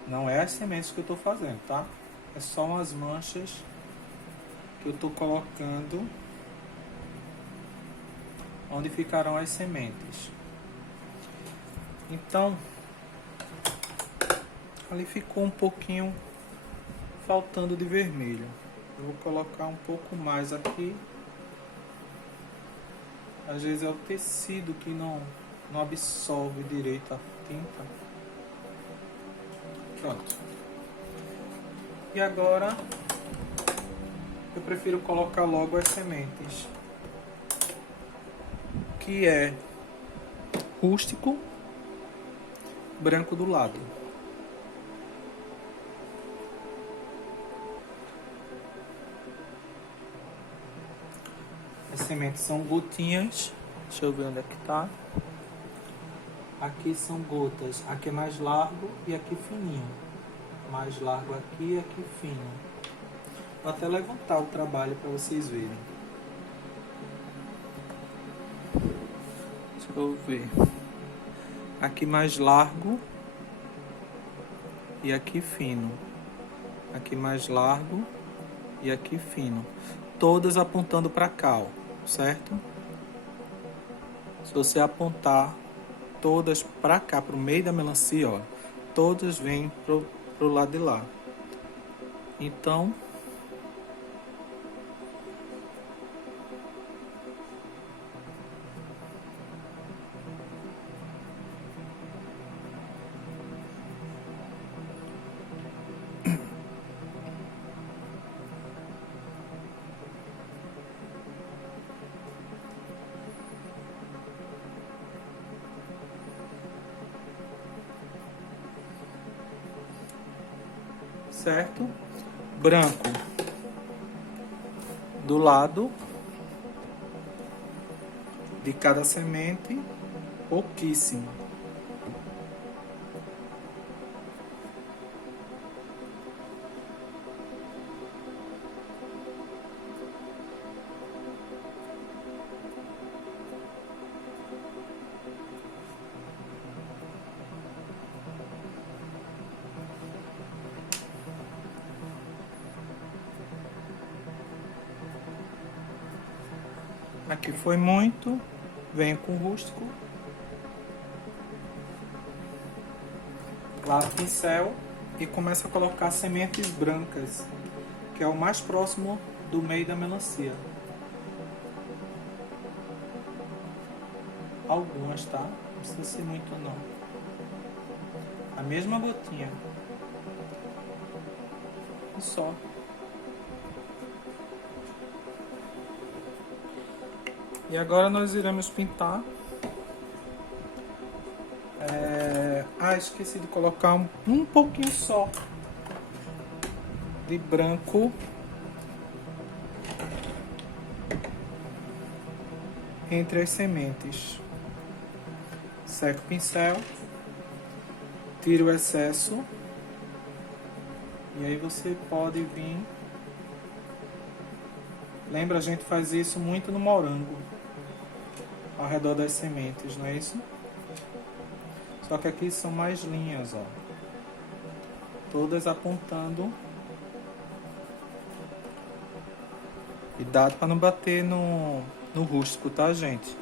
Não é as sementes que eu tô fazendo, tá? É só umas manchas que eu tô colocando onde ficarão as sementes. Então, ali ficou um pouquinho faltando de vermelho. Eu vou colocar um pouco mais aqui. Às vezes é o tecido que não absorve direito a tinta. Pronto. E agora eu prefiro colocar logo as sementes, que é rústico, branco do lado. As sementes são gotinhas. Deixa eu ver onde é que tá. Aqui são gotas. Aqui é mais largo e aqui fininho. Mais largo aqui e aqui fino. Vou até levantar o trabalho para vocês verem. Deixa eu ver. Aqui mais largo e aqui fino. Aqui mais largo e aqui fino. Todas apontando para cá, ó, certo? Se você apontar todas para cá, para o meio da melancia, ó, todas vêm pro lado de lá. Então, certo? Branco do lado de cada semente, pouquíssimo. Aqui foi muito. Venho com o rústico. Lavo o pincel e começo a colocar sementes brancas, que é o mais próximo do meio da melancia. Algumas, tá? Não precisa ser muito não. A mesma gotinha. E só. E agora nós iremos pintar. Esqueci de colocar um pouquinho só de branco entre as sementes. Seco o pincel, tiro o excesso e aí você pode vir. Lembra, a gente faz isso muito no morango, ao redor das sementes, não é isso? Só que aqui são mais linhas, ó. Todas apontando. Cuidado para não bater no rústico, tá, gente?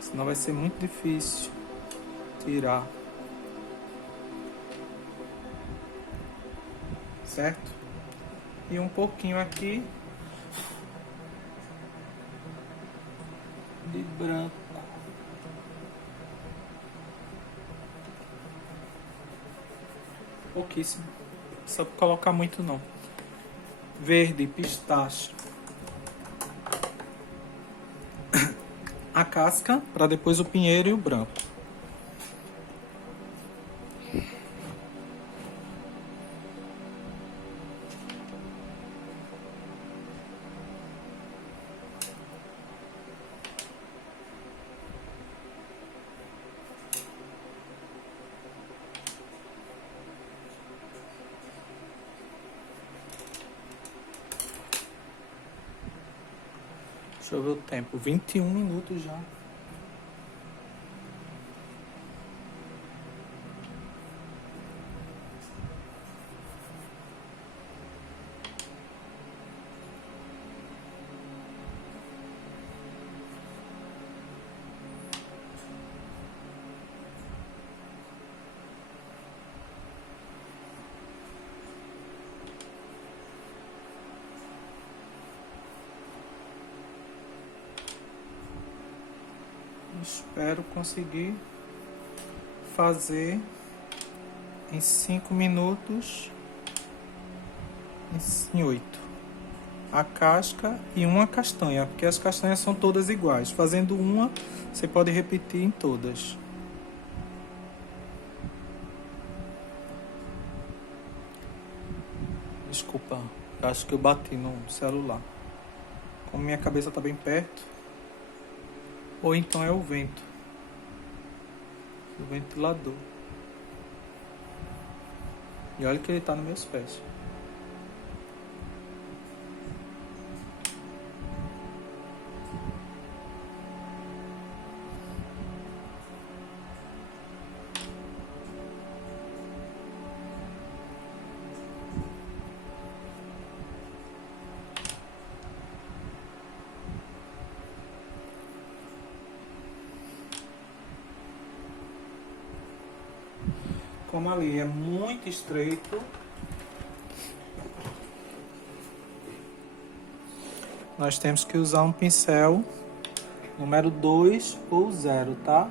Senão vai ser muito difícil tirar. Certo? E um pouquinho aqui de branco. Pouquíssimo. Não precisa colocar muito não. Verde, pistache. A casca, para depois o pinheiro e o branco. Deixa eu ver o tempo. 21 minutos já. Espero conseguir fazer em 5 minutos, em 8. A casca e uma castanha, porque as castanhas são todas iguais. Fazendo uma, você pode repetir em todas. Desculpa, acho que eu bati no celular. Como minha cabeça tá bem perto. Ou então é o vento. O ventilador. E olha que ele tá nos meus pés. Como ali é muito estreito, nós temos que usar um pincel número 2 ou 0, tá?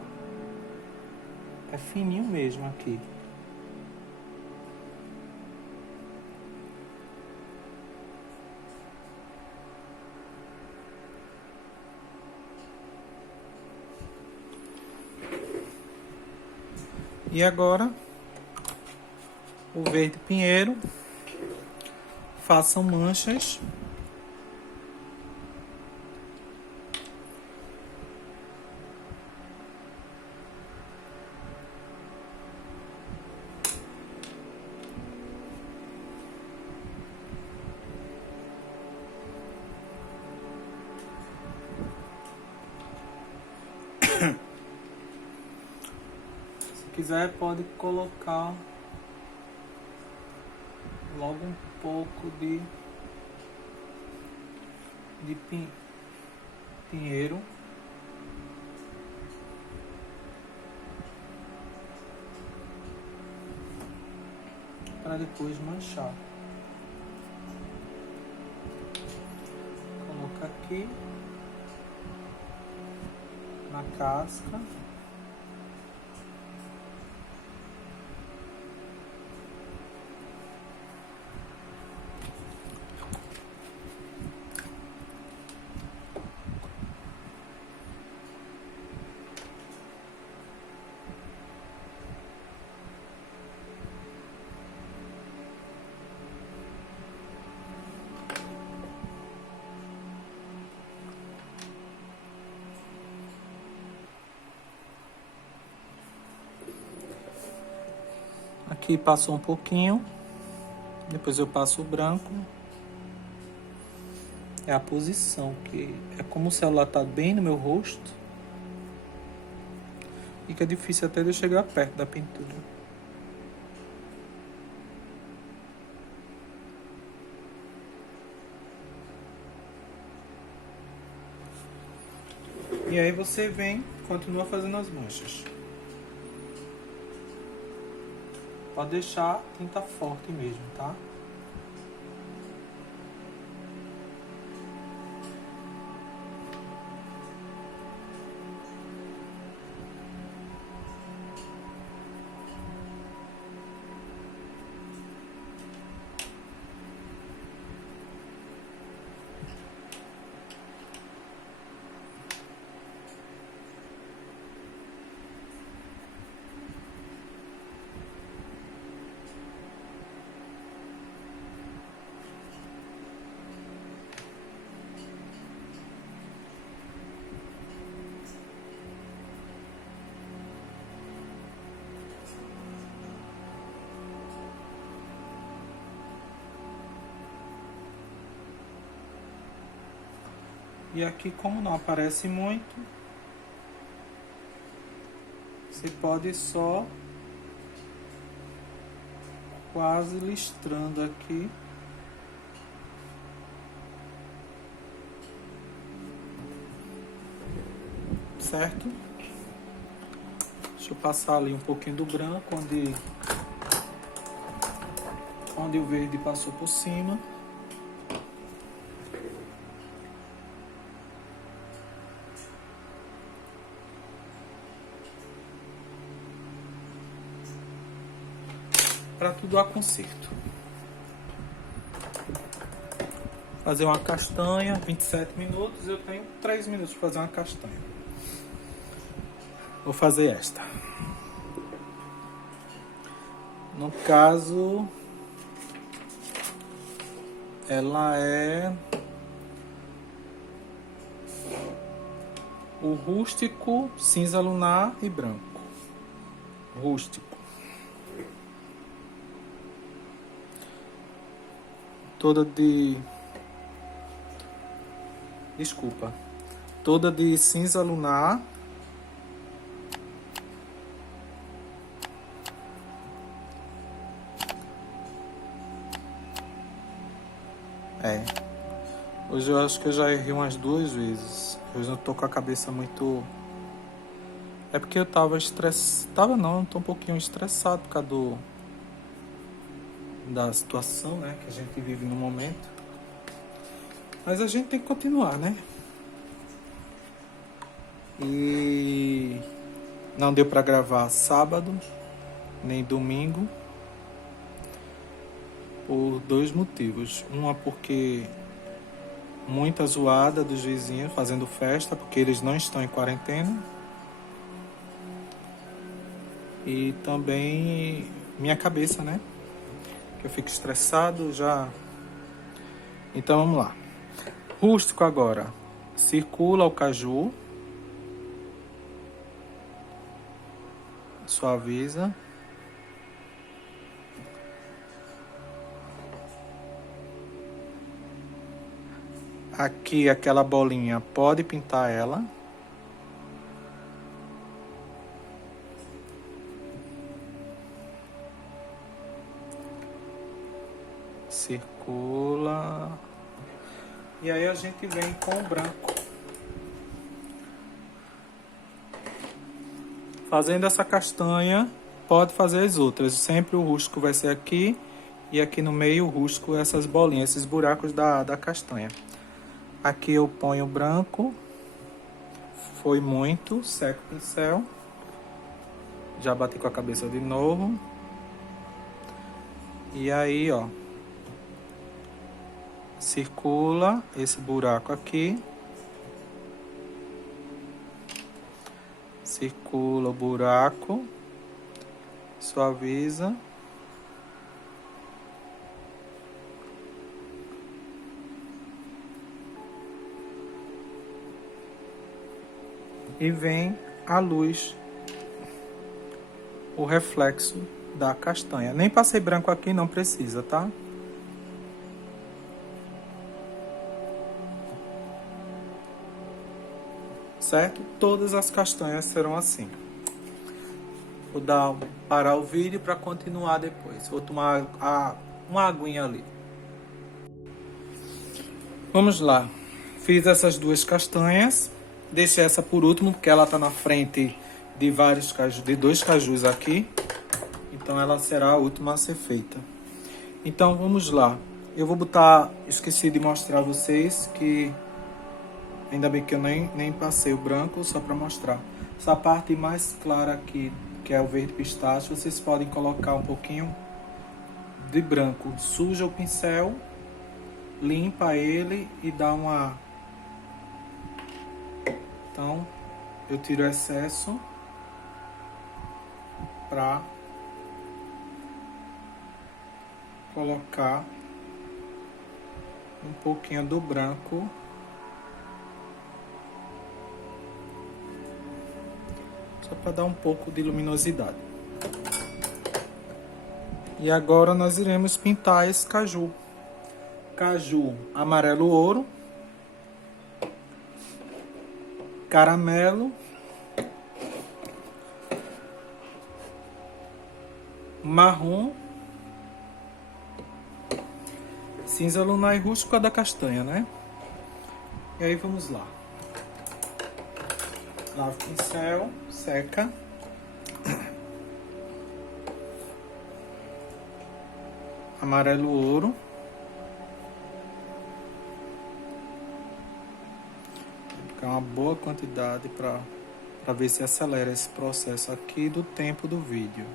É fininho mesmo aqui. E agora o verde pinheiro, façam manchas. Se quiser, pode colocar logo um pouco de pinheiro. Para depois manchar. Coloca aqui na casca. Aqui passou um pouquinho, depois eu passo o branco. É a posição, que é como o celular tá bem no meu rosto, fica difícil até de eu chegar perto da pintura. E aí você vem, continua fazendo as manchas. Pode deixar tinta forte mesmo, tá? E aqui, como não aparece muito, você pode só quase listrando aqui. Certo? Deixa eu passar ali um pouquinho do branco, onde o verde passou por cima. Para tudo a conserto. Fazer uma castanha, 27 minutos, eu tenho 3 minutos para fazer uma castanha. Vou fazer esta. No caso, ela é o rústico, cinza lunar e branco. Rústico. Toda de cinza lunar. Hoje eu acho que eu já errei umas 2 vezes. Hoje eu tô com a cabeça muito... É porque eu tava estressado. Eu tô um pouquinho estressado por causa da situação, né, que a gente vive no momento. Mas a gente tem que continuar, né? E não deu para gravar sábado nem domingo por 2 motivos. Uma porque muita zoada dos vizinhos fazendo festa porque eles não estão em quarentena. E também minha cabeça, né? eu fico estressado já. Então vamos lá. Rústico agora. Circula o caju. Suaviza. Aqui aquela bolinha, pode pintar ela. Circula. E aí a gente vem com o branco. Fazendo essa castanha, pode fazer as outras. Sempre o rústico vai ser aqui. E aqui no meio o rústico, essas bolinhas, esses buracos da castanha. Aqui eu ponho o branco. Foi muito. Seco o pincel. Já bati com a cabeça de novo. E aí, ó. Circula esse buraco aqui. Circula o buraco. Suaviza. E vem a luz, o reflexo da castanha. Nem passei branco aqui, não precisa, tá? Certo? Todas as castanhas serão assim. Vou parar o vídeo para continuar depois. Vou tomar uma aguinha ali. Vamos lá. Fiz essas duas castanhas. Deixei essa por último, porque ela tá na frente de vários cajus, de 2 cajus aqui. Então ela será a última a ser feita. Então vamos lá. Eu vou botar, esqueci de mostrar a vocês que ainda bem que eu nem passei o branco, só para mostrar. Essa parte mais clara aqui, que é o verde pistache, vocês podem colocar um pouquinho de branco. Suja o pincel, limpa ele e dá uma... Então, eu tiro o excesso para colocar um pouquinho do branco. Só para dar um pouco de luminosidade. E agora nós iremos pintar esse caju. Caju amarelo ouro. Caramelo. Marrom. Cinza lunar e rústica da castanha, né? E aí vamos lá. Lava o pincel, seca. Amarelo ouro. É uma boa quantidade para ver se acelera esse processo aqui do tempo do vídeo.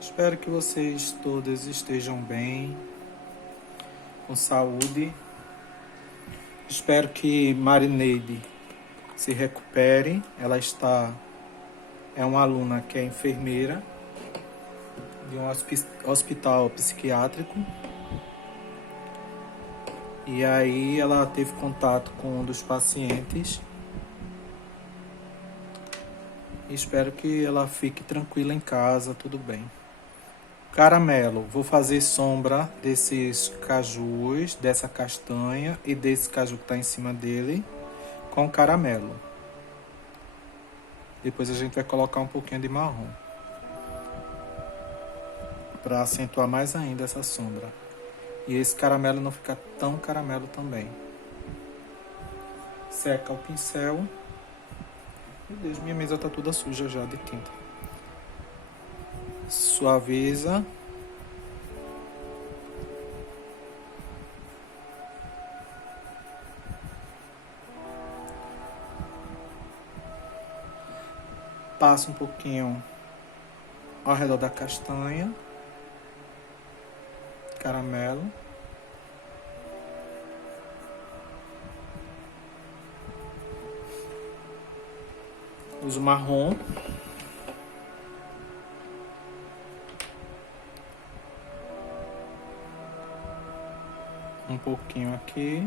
Espero que vocês todas estejam bem, com saúde. Espero que Marineide se recupere. Ela é uma aluna que é enfermeira de um hospital psiquiátrico. E aí ela teve contato com um dos pacientes. Espero que ela fique tranquila em casa, tudo bem. Caramelo, vou fazer sombra desses cajus, dessa castanha e desse caju que está em cima dele com caramelo. Depois a gente vai colocar um pouquinho de marrom para acentuar mais ainda essa sombra. E esse caramelo não fica tão caramelo também. Seca o pincel. Meu Deus, minha mesa tá toda suja já de tinta. Suaviza. Passa um pouquinho ao redor da castanha, caramelo. Uso marrom. Um pouquinho aqui.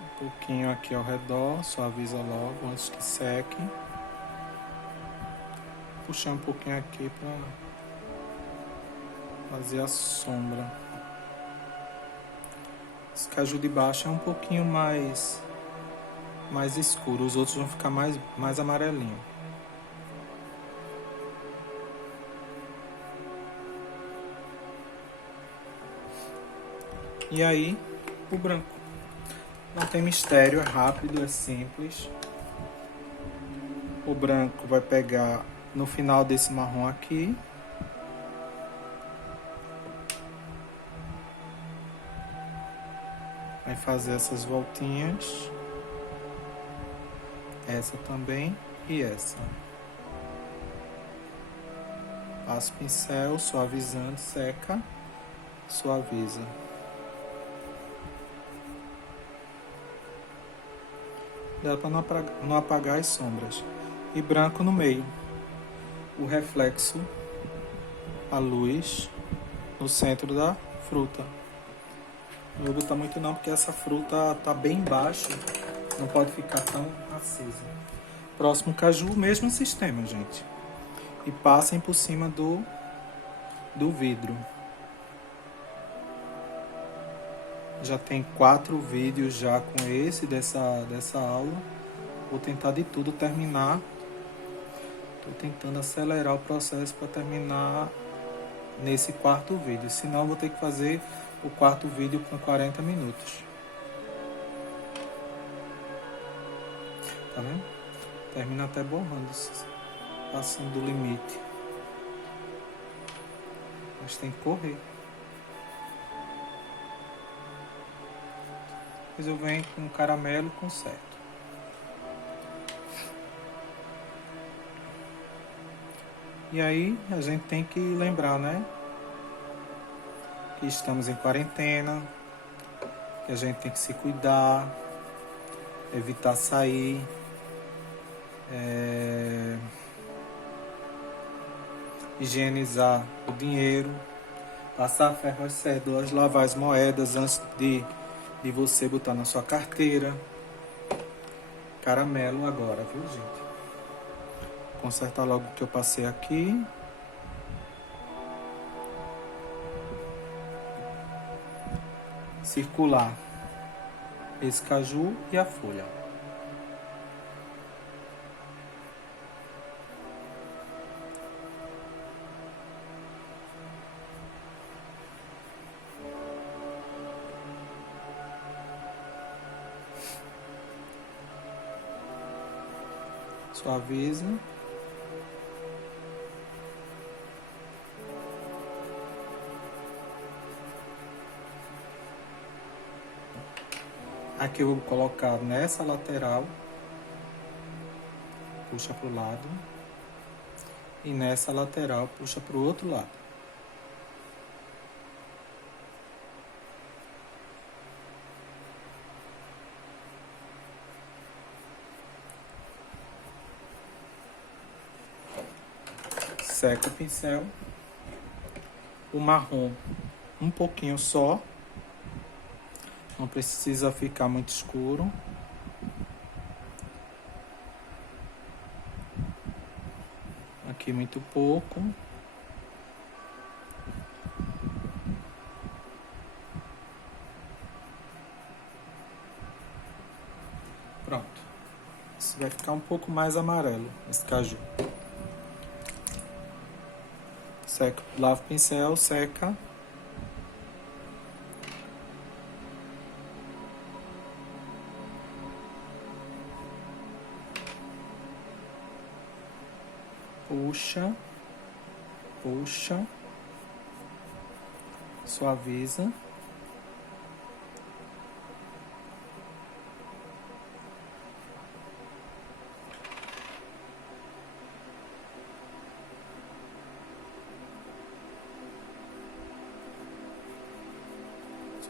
Um pouquinho aqui ao redor, suaviza logo antes que seque. Puxar um pouquinho aqui para fazer a sombra. Esse caju de baixo é um pouquinho mais escuro, os outros vão ficar mais amarelinho. E aí, o branco. Não tem mistério, é rápido, é simples. O branco vai pegar no final desse marrom aqui. Vai fazer essas voltinhas. Essa também e essa. Passa o pincel, suavizando, seca, suaviza. Dá para não apagar as sombras. E branco no meio. O reflexo, a luz, no centro da fruta. Não vou botar muito não, porque essa fruta tá bem embaixo. Não pode ficar tão acesa. Próximo caju, mesmo sistema, gente. E passem por cima do vidro. Já tem 4 vídeos já com esse dessa aula. Vou tentar de tudo terminar. Estou tentando acelerar o processo para terminar nesse 4º vídeo. Senão vou ter que fazer o 4º vídeo com 40 minutos. Tá vendo? Termina até borrando, passando do limite. Mas tem que correr. Depois eu venho com caramelo e conserto. E aí a gente tem que lembrar, né? Que estamos em quarentena, que a gente tem que se cuidar, evitar sair, higienizar o dinheiro, passar ferro às cédulas, lavar as moedas antes de você botar na sua carteira. Caramelo agora, viu, gente? Consertar logo o que eu passei aqui. Circular esse caju e a folha. Suaviza. Aqui eu vou colocar nessa lateral, puxa para o lado, e nessa lateral puxa para o outro lado. Seca o pincel, o marrom um pouquinho só. Não precisa ficar muito escuro. Aqui muito pouco. Pronto. Esse vai ficar um pouco mais amarelo, esse caju. Seca, lava o pincel, seca. Puxa, puxa, suaviza.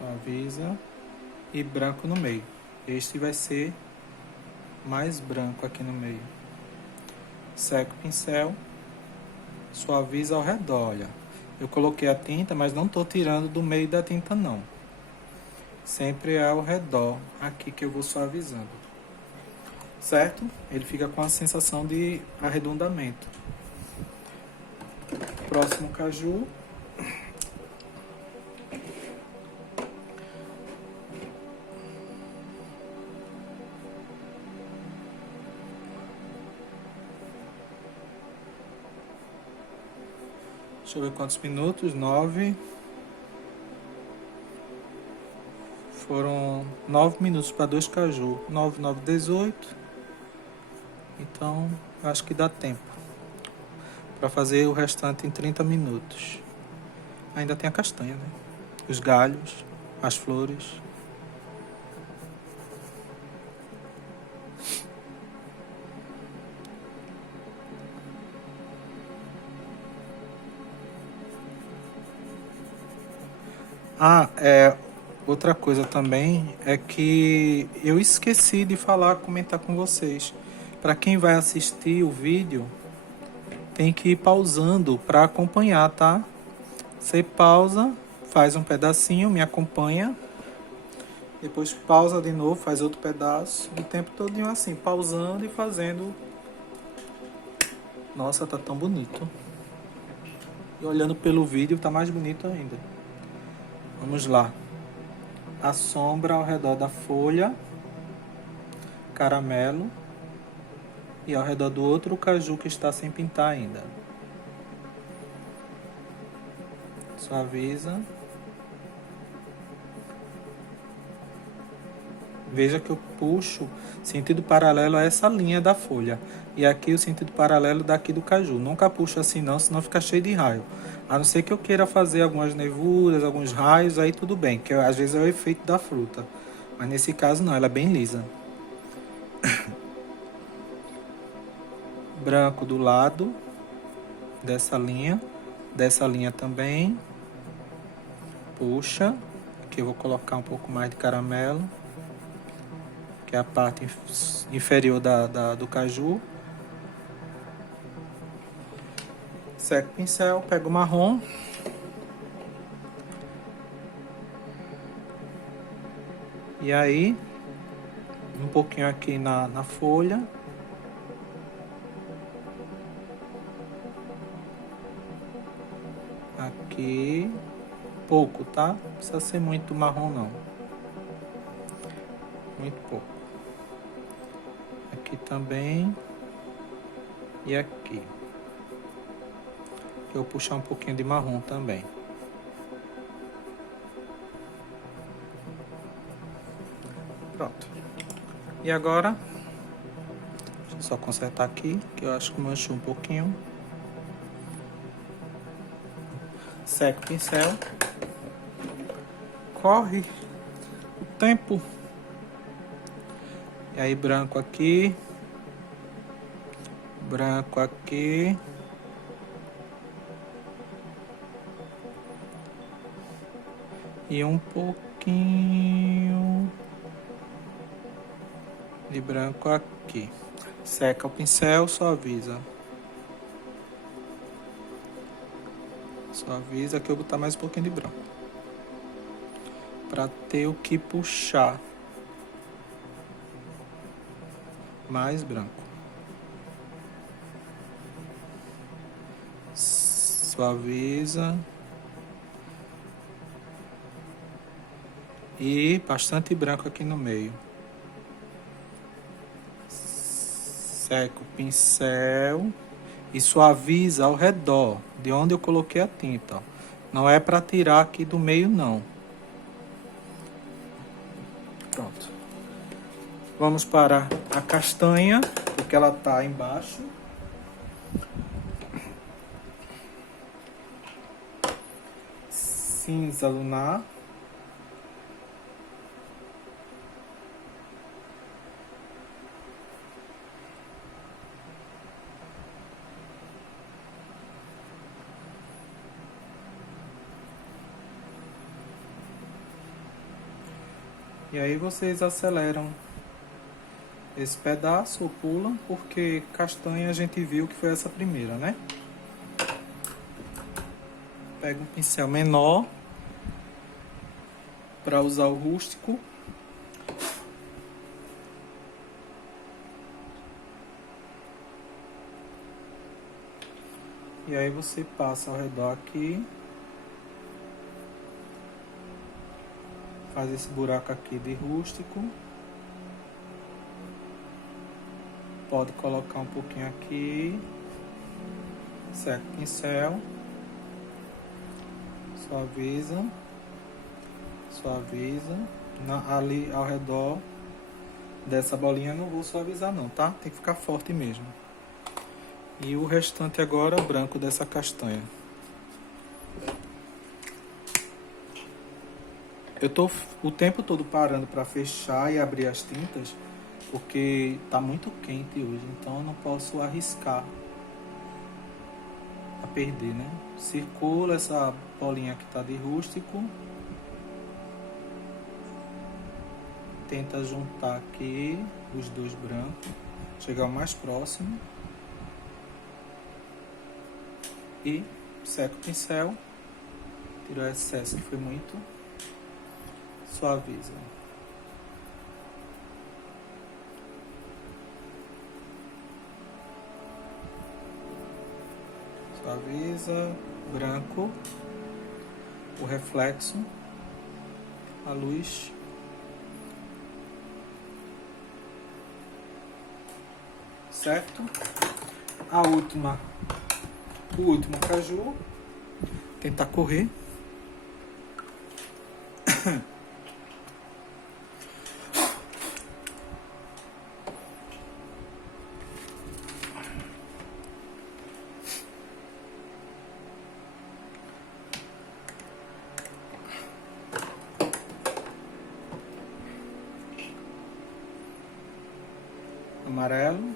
Suaviza. E branco no meio. Este vai ser mais branco aqui no meio. Seca o pincel. Suaviza ao redor, olha. Eu coloquei a tinta, mas não estou tirando do meio da tinta, não. Sempre é ao redor, aqui que eu vou suavizando. Certo? Ele fica com a sensação de arredondamento. Próximo caju. Deixa eu ver quantos minutos. 9. Foram 9 minutos para 2 caju. 9, 9, 18. Então, acho que dá tempo para fazer o restante em 30 minutos. Ainda tem a castanha, né? Os galhos, as flores. Outra coisa também é que eu esqueci de comentar com vocês. Para quem vai assistir o vídeo, tem que ir pausando para acompanhar, tá? Você pausa, faz um pedacinho, me acompanha. Depois pausa de novo, faz outro pedaço. O tempo todinho assim, pausando e fazendo. Nossa, tá tão bonito. E olhando pelo vídeo, tá mais bonito ainda. Vamos lá. A sombra ao redor da folha, caramelo, e ao redor do outro caju que está sem pintar ainda. Suaviza. Veja que eu puxo sentido paralelo a essa linha da folha. E aqui o sentido paralelo daqui do caju. Nunca puxo assim não, senão fica cheio de raio. A não ser que eu queira fazer algumas nevuras, alguns raios, aí tudo bem. Que às vezes é o efeito da fruta. Mas nesse caso não, ela é bem lisa. Branco do lado dessa linha. Dessa linha também. Puxa. Aqui eu vou colocar um pouco mais de caramelo, que é a parte inferior do caju. Seco o pincel, pego o marrom. E aí, um pouquinho aqui na folha. Aqui, pouco, tá? Não precisa ser muito marrom, não. Muito pouco. Aqui também. E aqui. Eu vou puxar um pouquinho de marrom também. Pronto. E agora, deixa eu só consertar aqui, que eu acho que manchou um pouquinho. Seco o pincel. Corre o tempo. E aí, branco aqui. Branco aqui. E um pouquinho de branco aqui. Seca o pincel, suaviza. Suaviza que eu vou botar mais um pouquinho de branco. Pra ter o que puxar. Mais branco. Suaviza. E bastante branco aqui no meio. Seca o pincel e suaviza ao redor de onde eu coloquei a tinta. Não é para tirar aqui do meio, não. Pronto. Vamos para a castanha, porque ela tá embaixo. Cinza lunar. E aí vocês aceleram esse pedaço ou pulam, porque castanha a gente viu que foi essa primeira, né? Pega um pincel menor para usar o rústico. E aí você passa ao redor aqui. Faz esse buraco aqui de rústico. Pode colocar um pouquinho aqui. Seca o pincel. Suaviza. Suaviza. Ali ao redor dessa bolinha eu não vou suavizar não, tá? Tem que ficar forte mesmo. E o restante agora branco dessa castanha. Eu tô o tempo todo parando para fechar e abrir as tintas, porque tá muito quente hoje, então eu não posso arriscar a perder, né? Circula essa bolinha que tá de rústico. Tenta juntar aqui os dois brancos, chegar o mais próximo. E seca o pincel, tira o excesso que foi muito, suaviza. Suaviza, branco, o reflexo, a luz. Certo? A última. O último caju. Tentar correr. Amarelo.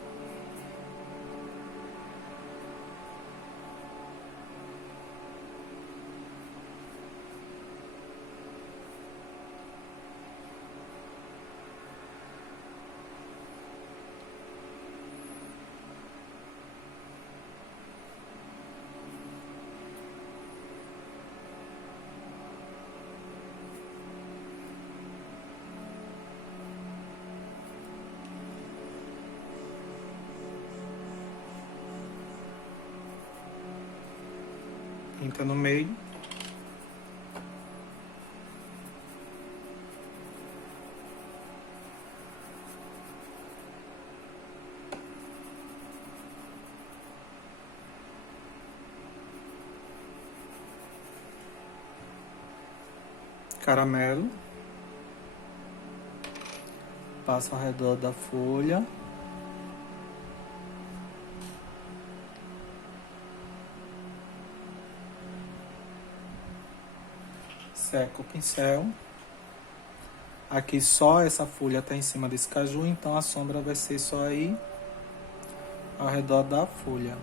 Pinta no meio. Caramelo. Passa ao redor da folha. Seca o pincel. Aqui só essa folha está em cima desse caju, então a sombra vai ser só aí ao redor da folha.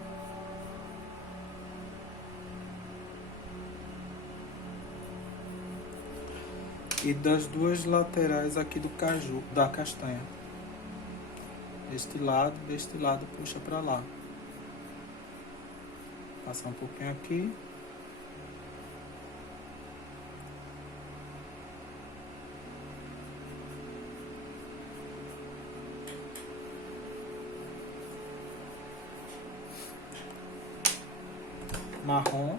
E das duas laterais aqui do caju, da castanha. Deste lado, puxa para lá. Passar um pouquinho aqui. Marrom.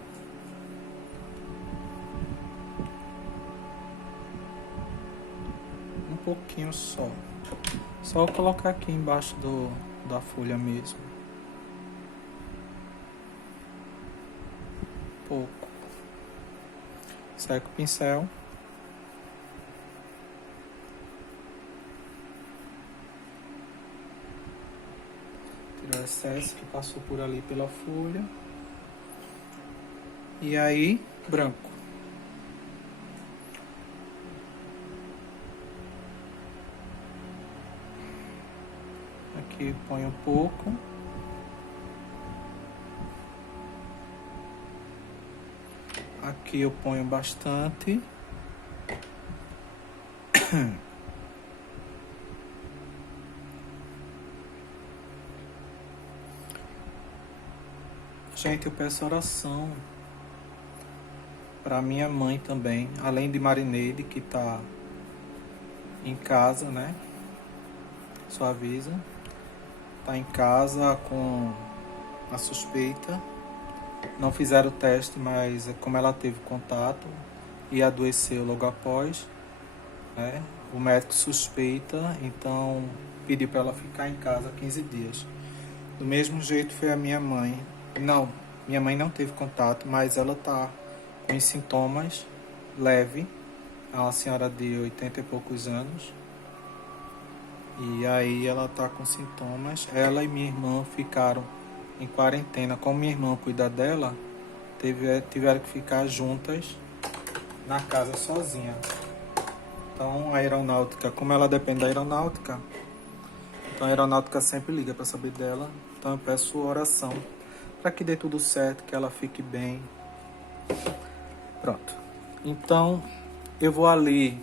Um pouquinho só. Só colocar aqui embaixo da folha mesmo. Pouco. Seca o pincel. Tira o excesso que passou por ali pela folha. E aí, branco. Aqui põe um pouco. Aqui eu ponho bastante. Gente, eu peço oração para minha mãe também, além de Marineide, que tá em casa, né? Só avisa. Tá em casa com a suspeita. Não fizeram o teste, mas como ela teve contato e adoeceu logo após, né? O médico suspeita, então pediu para ela ficar em casa 15 dias. Do mesmo jeito foi a minha mãe. Não, minha mãe não teve contato, mas ela tá com os sintomas leve. É uma senhora de 80 e poucos anos. E aí ela tá com sintomas. Ela e minha irmã ficaram em quarentena. Como minha irmã cuida dela, tiveram que ficar juntas na casa sozinha. Então a aeronáutica, como ela depende da aeronáutica, então a aeronáutica sempre liga para saber dela. Então eu peço oração para que dê tudo certo, que ela fique bem. Pronto. Então eu vou ali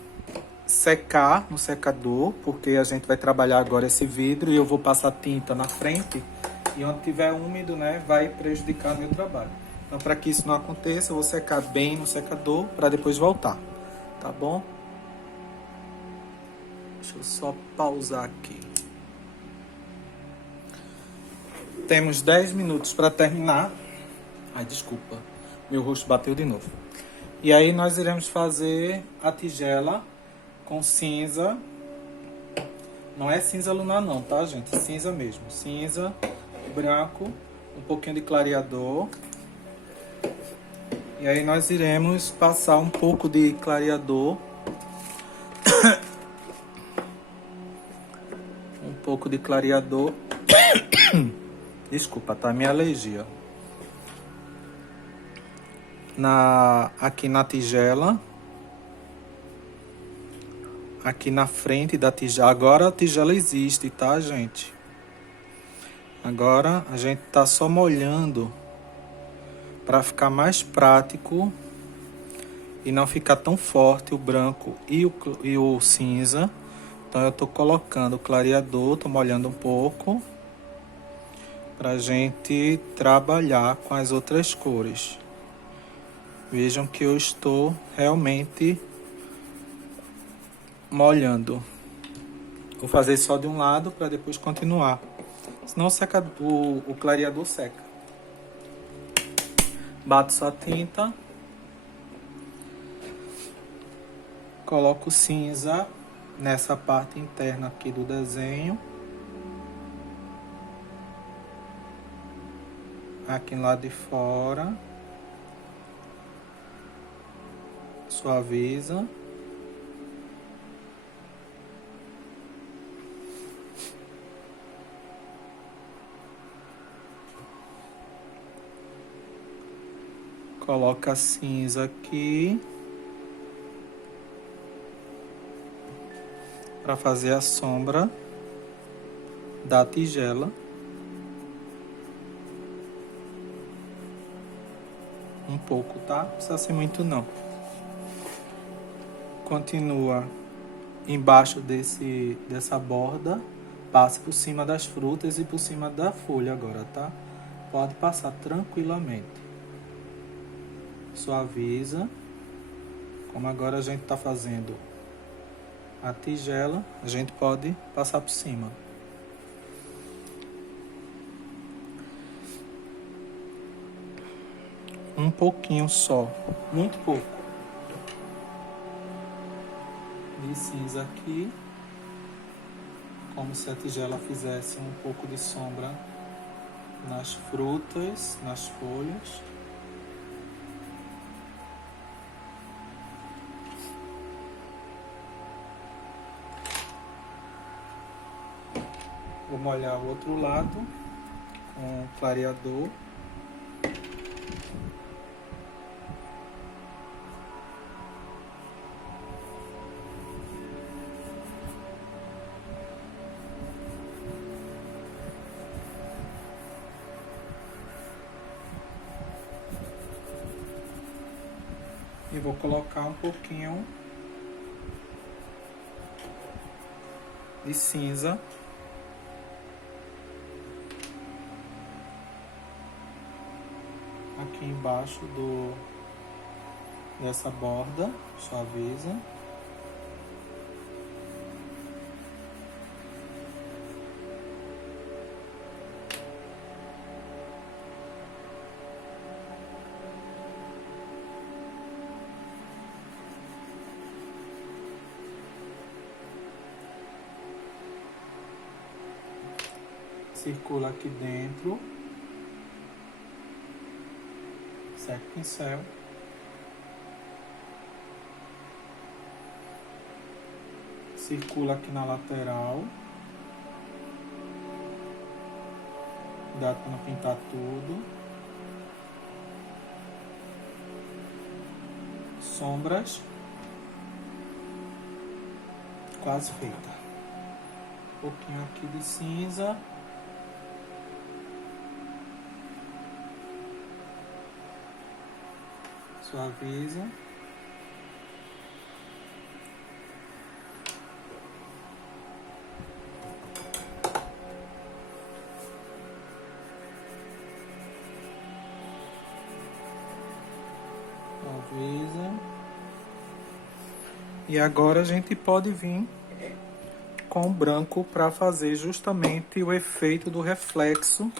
secar no secador, porque a gente vai trabalhar agora esse vidro e eu vou passar tinta na frente e onde tiver úmido, né, vai prejudicar meu trabalho. Então para que isso não aconteça, eu vou secar bem no secador para depois voltar, tá bom? Deixa eu só pausar aqui. Temos 10 minutos para terminar. Ai, desculpa, meu rosto bateu de novo. E aí nós iremos fazer a tigela com cinza. Não é cinza lunar não, tá, gente? Cinza mesmo. Cinza, branco, um pouquinho de clareador. E aí nós iremos passar um pouco de clareador. Um pouco de clareador. Desculpa, tá? Minha alergia. Aqui na tigela. Aqui na frente da tigela. Agora a tigela existe, tá, gente? Agora a gente tá só molhando para ficar mais prático e não ficar tão forte o branco e o cinza. Então eu tô colocando o clareador, tô molhando um pouco pra gente trabalhar com as outras cores. Vejam que eu estou realmente molhando. Vou fazer só de um lado para depois continuar. Senão o clareador seca. Bato só a tinta. Coloco cinza nessa parte interna aqui do desenho. Aqui no lado de fora. Suaviza. Coloca cinza aqui para fazer a sombra da tigela. Um pouco, tá? Não precisa ser muito não. Continua embaixo dessa borda, passe por cima das frutas e por cima da folha agora, tá? Pode passar tranquilamente. Suaviza. Como agora a gente tá fazendo a tigela, a gente pode passar por cima. Um pouquinho só, muito pouco de cinza aqui, como se a tigela fizesse um pouco de sombra nas frutas, nas folhas. Vou molhar o outro lado com clareador. E vou colocar um pouquinho de cinza. pouquinho embaixo dessa borda, suaviza. Circula aqui dentro, seca o pincel, circula aqui na lateral, dá para não pintar tudo, sombras, quase feita, um pouquinho aqui de cinza. Suaviza. Suaviza. E agora a gente pode vir com o branco para fazer justamente o efeito do reflexo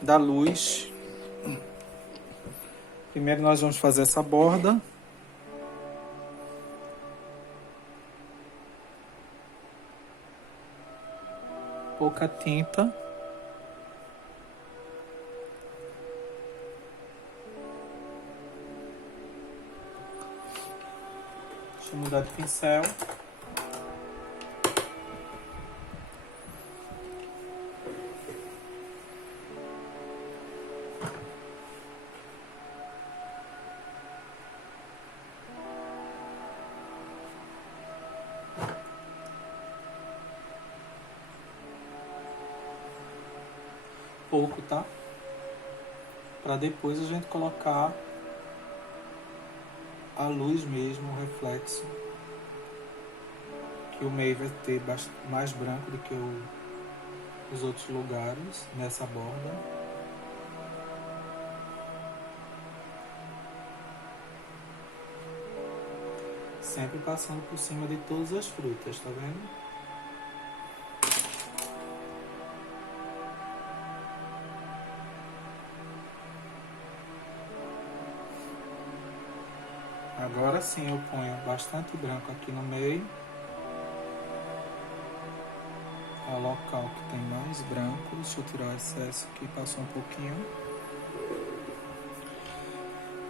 da luz. Primeiro nós vamos fazer essa borda. Pouca tinta. Deixa eu mudar de pincel. Pouco, tá? Para depois a gente colocar a luz mesmo, o reflexo, que o meio vai ter mais branco do que os outros lugares nessa borda. Sempre passando por cima de todas as frutas, tá vendo? Agora sim eu ponho bastante branco aqui no meio. É o local que tem mais branco. Deixa eu tirar o excesso aqui, passou um pouquinho.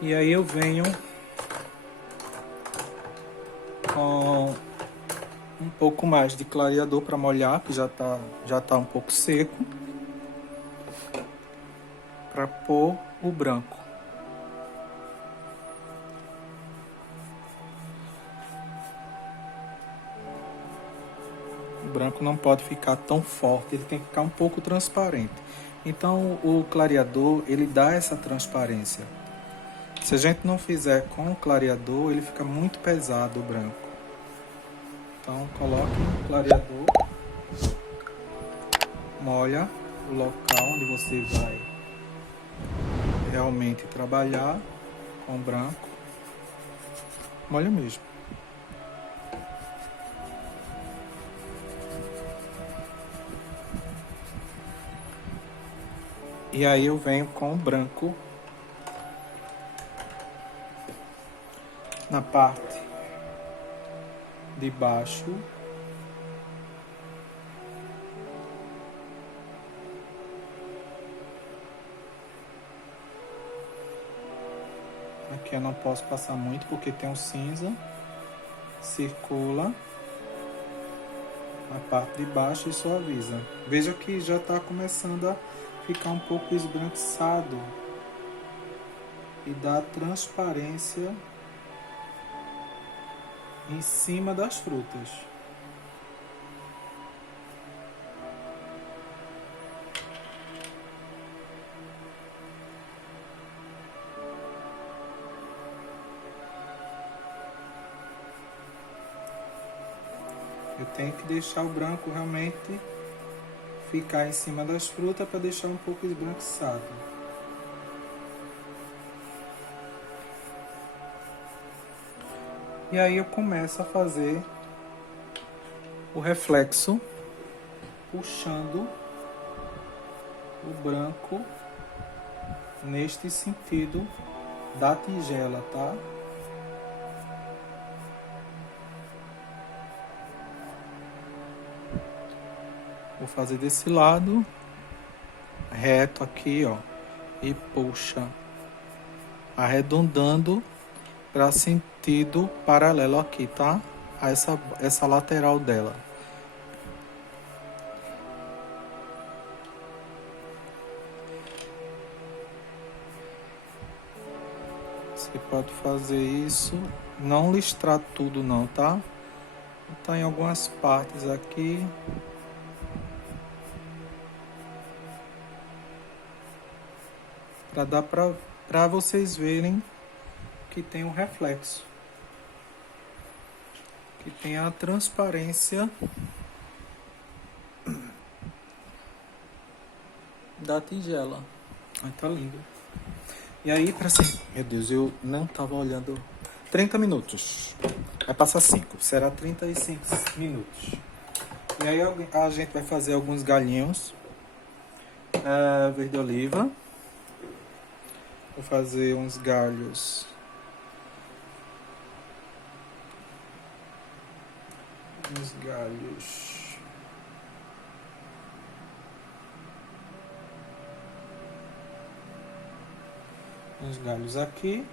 E aí eu venho com um pouco mais de clareador para molhar, que já tá um pouco seco. Para pôr o branco. O branco não pode ficar tão forte, ele tem que ficar um pouco transparente. Então o clareador, ele dá essa transparência. Se a gente não fizer com o clareador, ele fica muito pesado o branco. Então coloque o clareador, molha o local onde você vai realmente trabalhar com branco. Molha mesmo. E aí eu venho com o branco na parte de baixo. Aqui eu não posso passar muito porque tem um cinza. Circula na parte de baixo e suaviza. Veja que já está começando a ficar um pouco esbranquiçado e dá transparência em cima das frutas. Eu tenho que deixar o branco realmente ficar em cima das frutas para deixar um pouco esbranquiçado. E aí eu começo a fazer o reflexo, puxando o branco neste sentido da tigela, tá? Vou fazer desse lado, reto aqui, ó, e puxa, arredondando para sentido paralelo aqui, tá? A essa lateral dela. Você pode fazer isso, não listrar tudo não, tá? Tá em algumas partes aqui. Para dar para vocês verem que tem um reflexo, que tem a transparência da tigela. Ai, tá lindo. E aí, para ser... Meu Deus, eu não tava olhando. 30 minutos. Vai passar 5. Será 35 minutos. E aí a gente vai fazer alguns galhinhos. Verde oliva. Vou fazer uns galhos. Uns galhos aqui.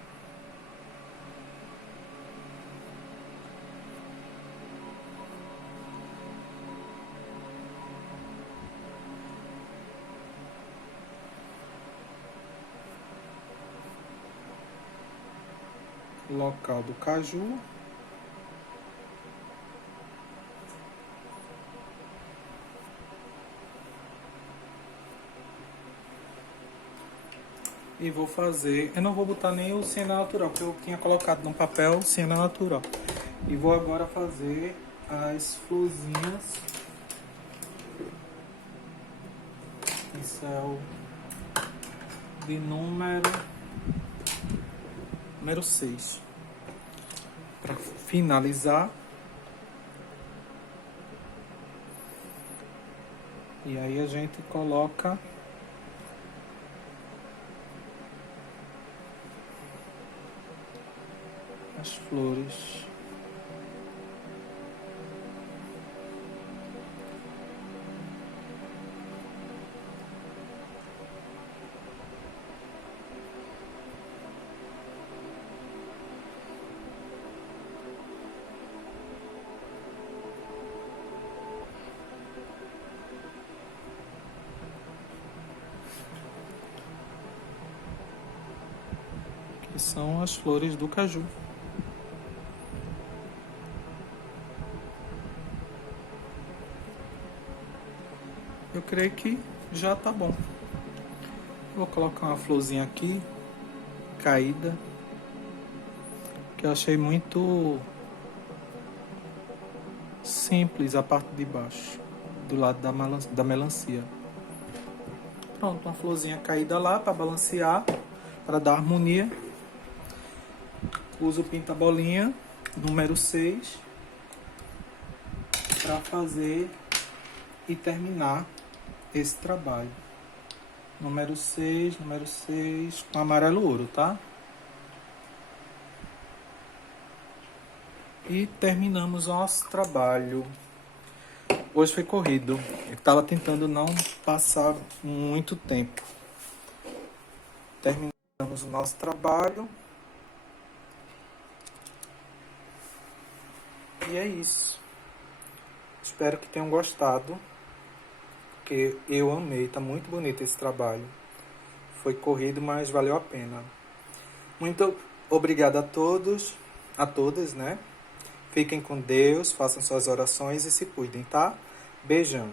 Local do caju. E vou fazer... Eu não vou botar nem o siena natural, porque eu tinha colocado no papel siena natural. E vou agora fazer as florzinhas. Pincel de número 6. Para finalizar. E aí a gente coloca as flores. Que são as flores do caju. Eu creio que já tá bom. Vou colocar uma florzinha aqui, caída, que eu achei muito simples a parte de baixo, do lado da melancia. Pronto, uma florzinha caída lá para balancear, para dar harmonia. Uso o pinta-bolinha número 6 para fazer e terminar esse trabalho. Número 6 com amarelo ouro, tá? E terminamos nosso trabalho. Hoje foi corrido. Eu estava tentando não passar muito tempo. Terminamos o nosso trabalho. E é isso. Espero que tenham gostado. Porque eu amei. Tá muito bonito esse trabalho. Foi corrido, mas valeu a pena. Muito obrigado a todos. A todas, né? Fiquem com Deus. Façam suas orações e se cuidem, tá? Beijão.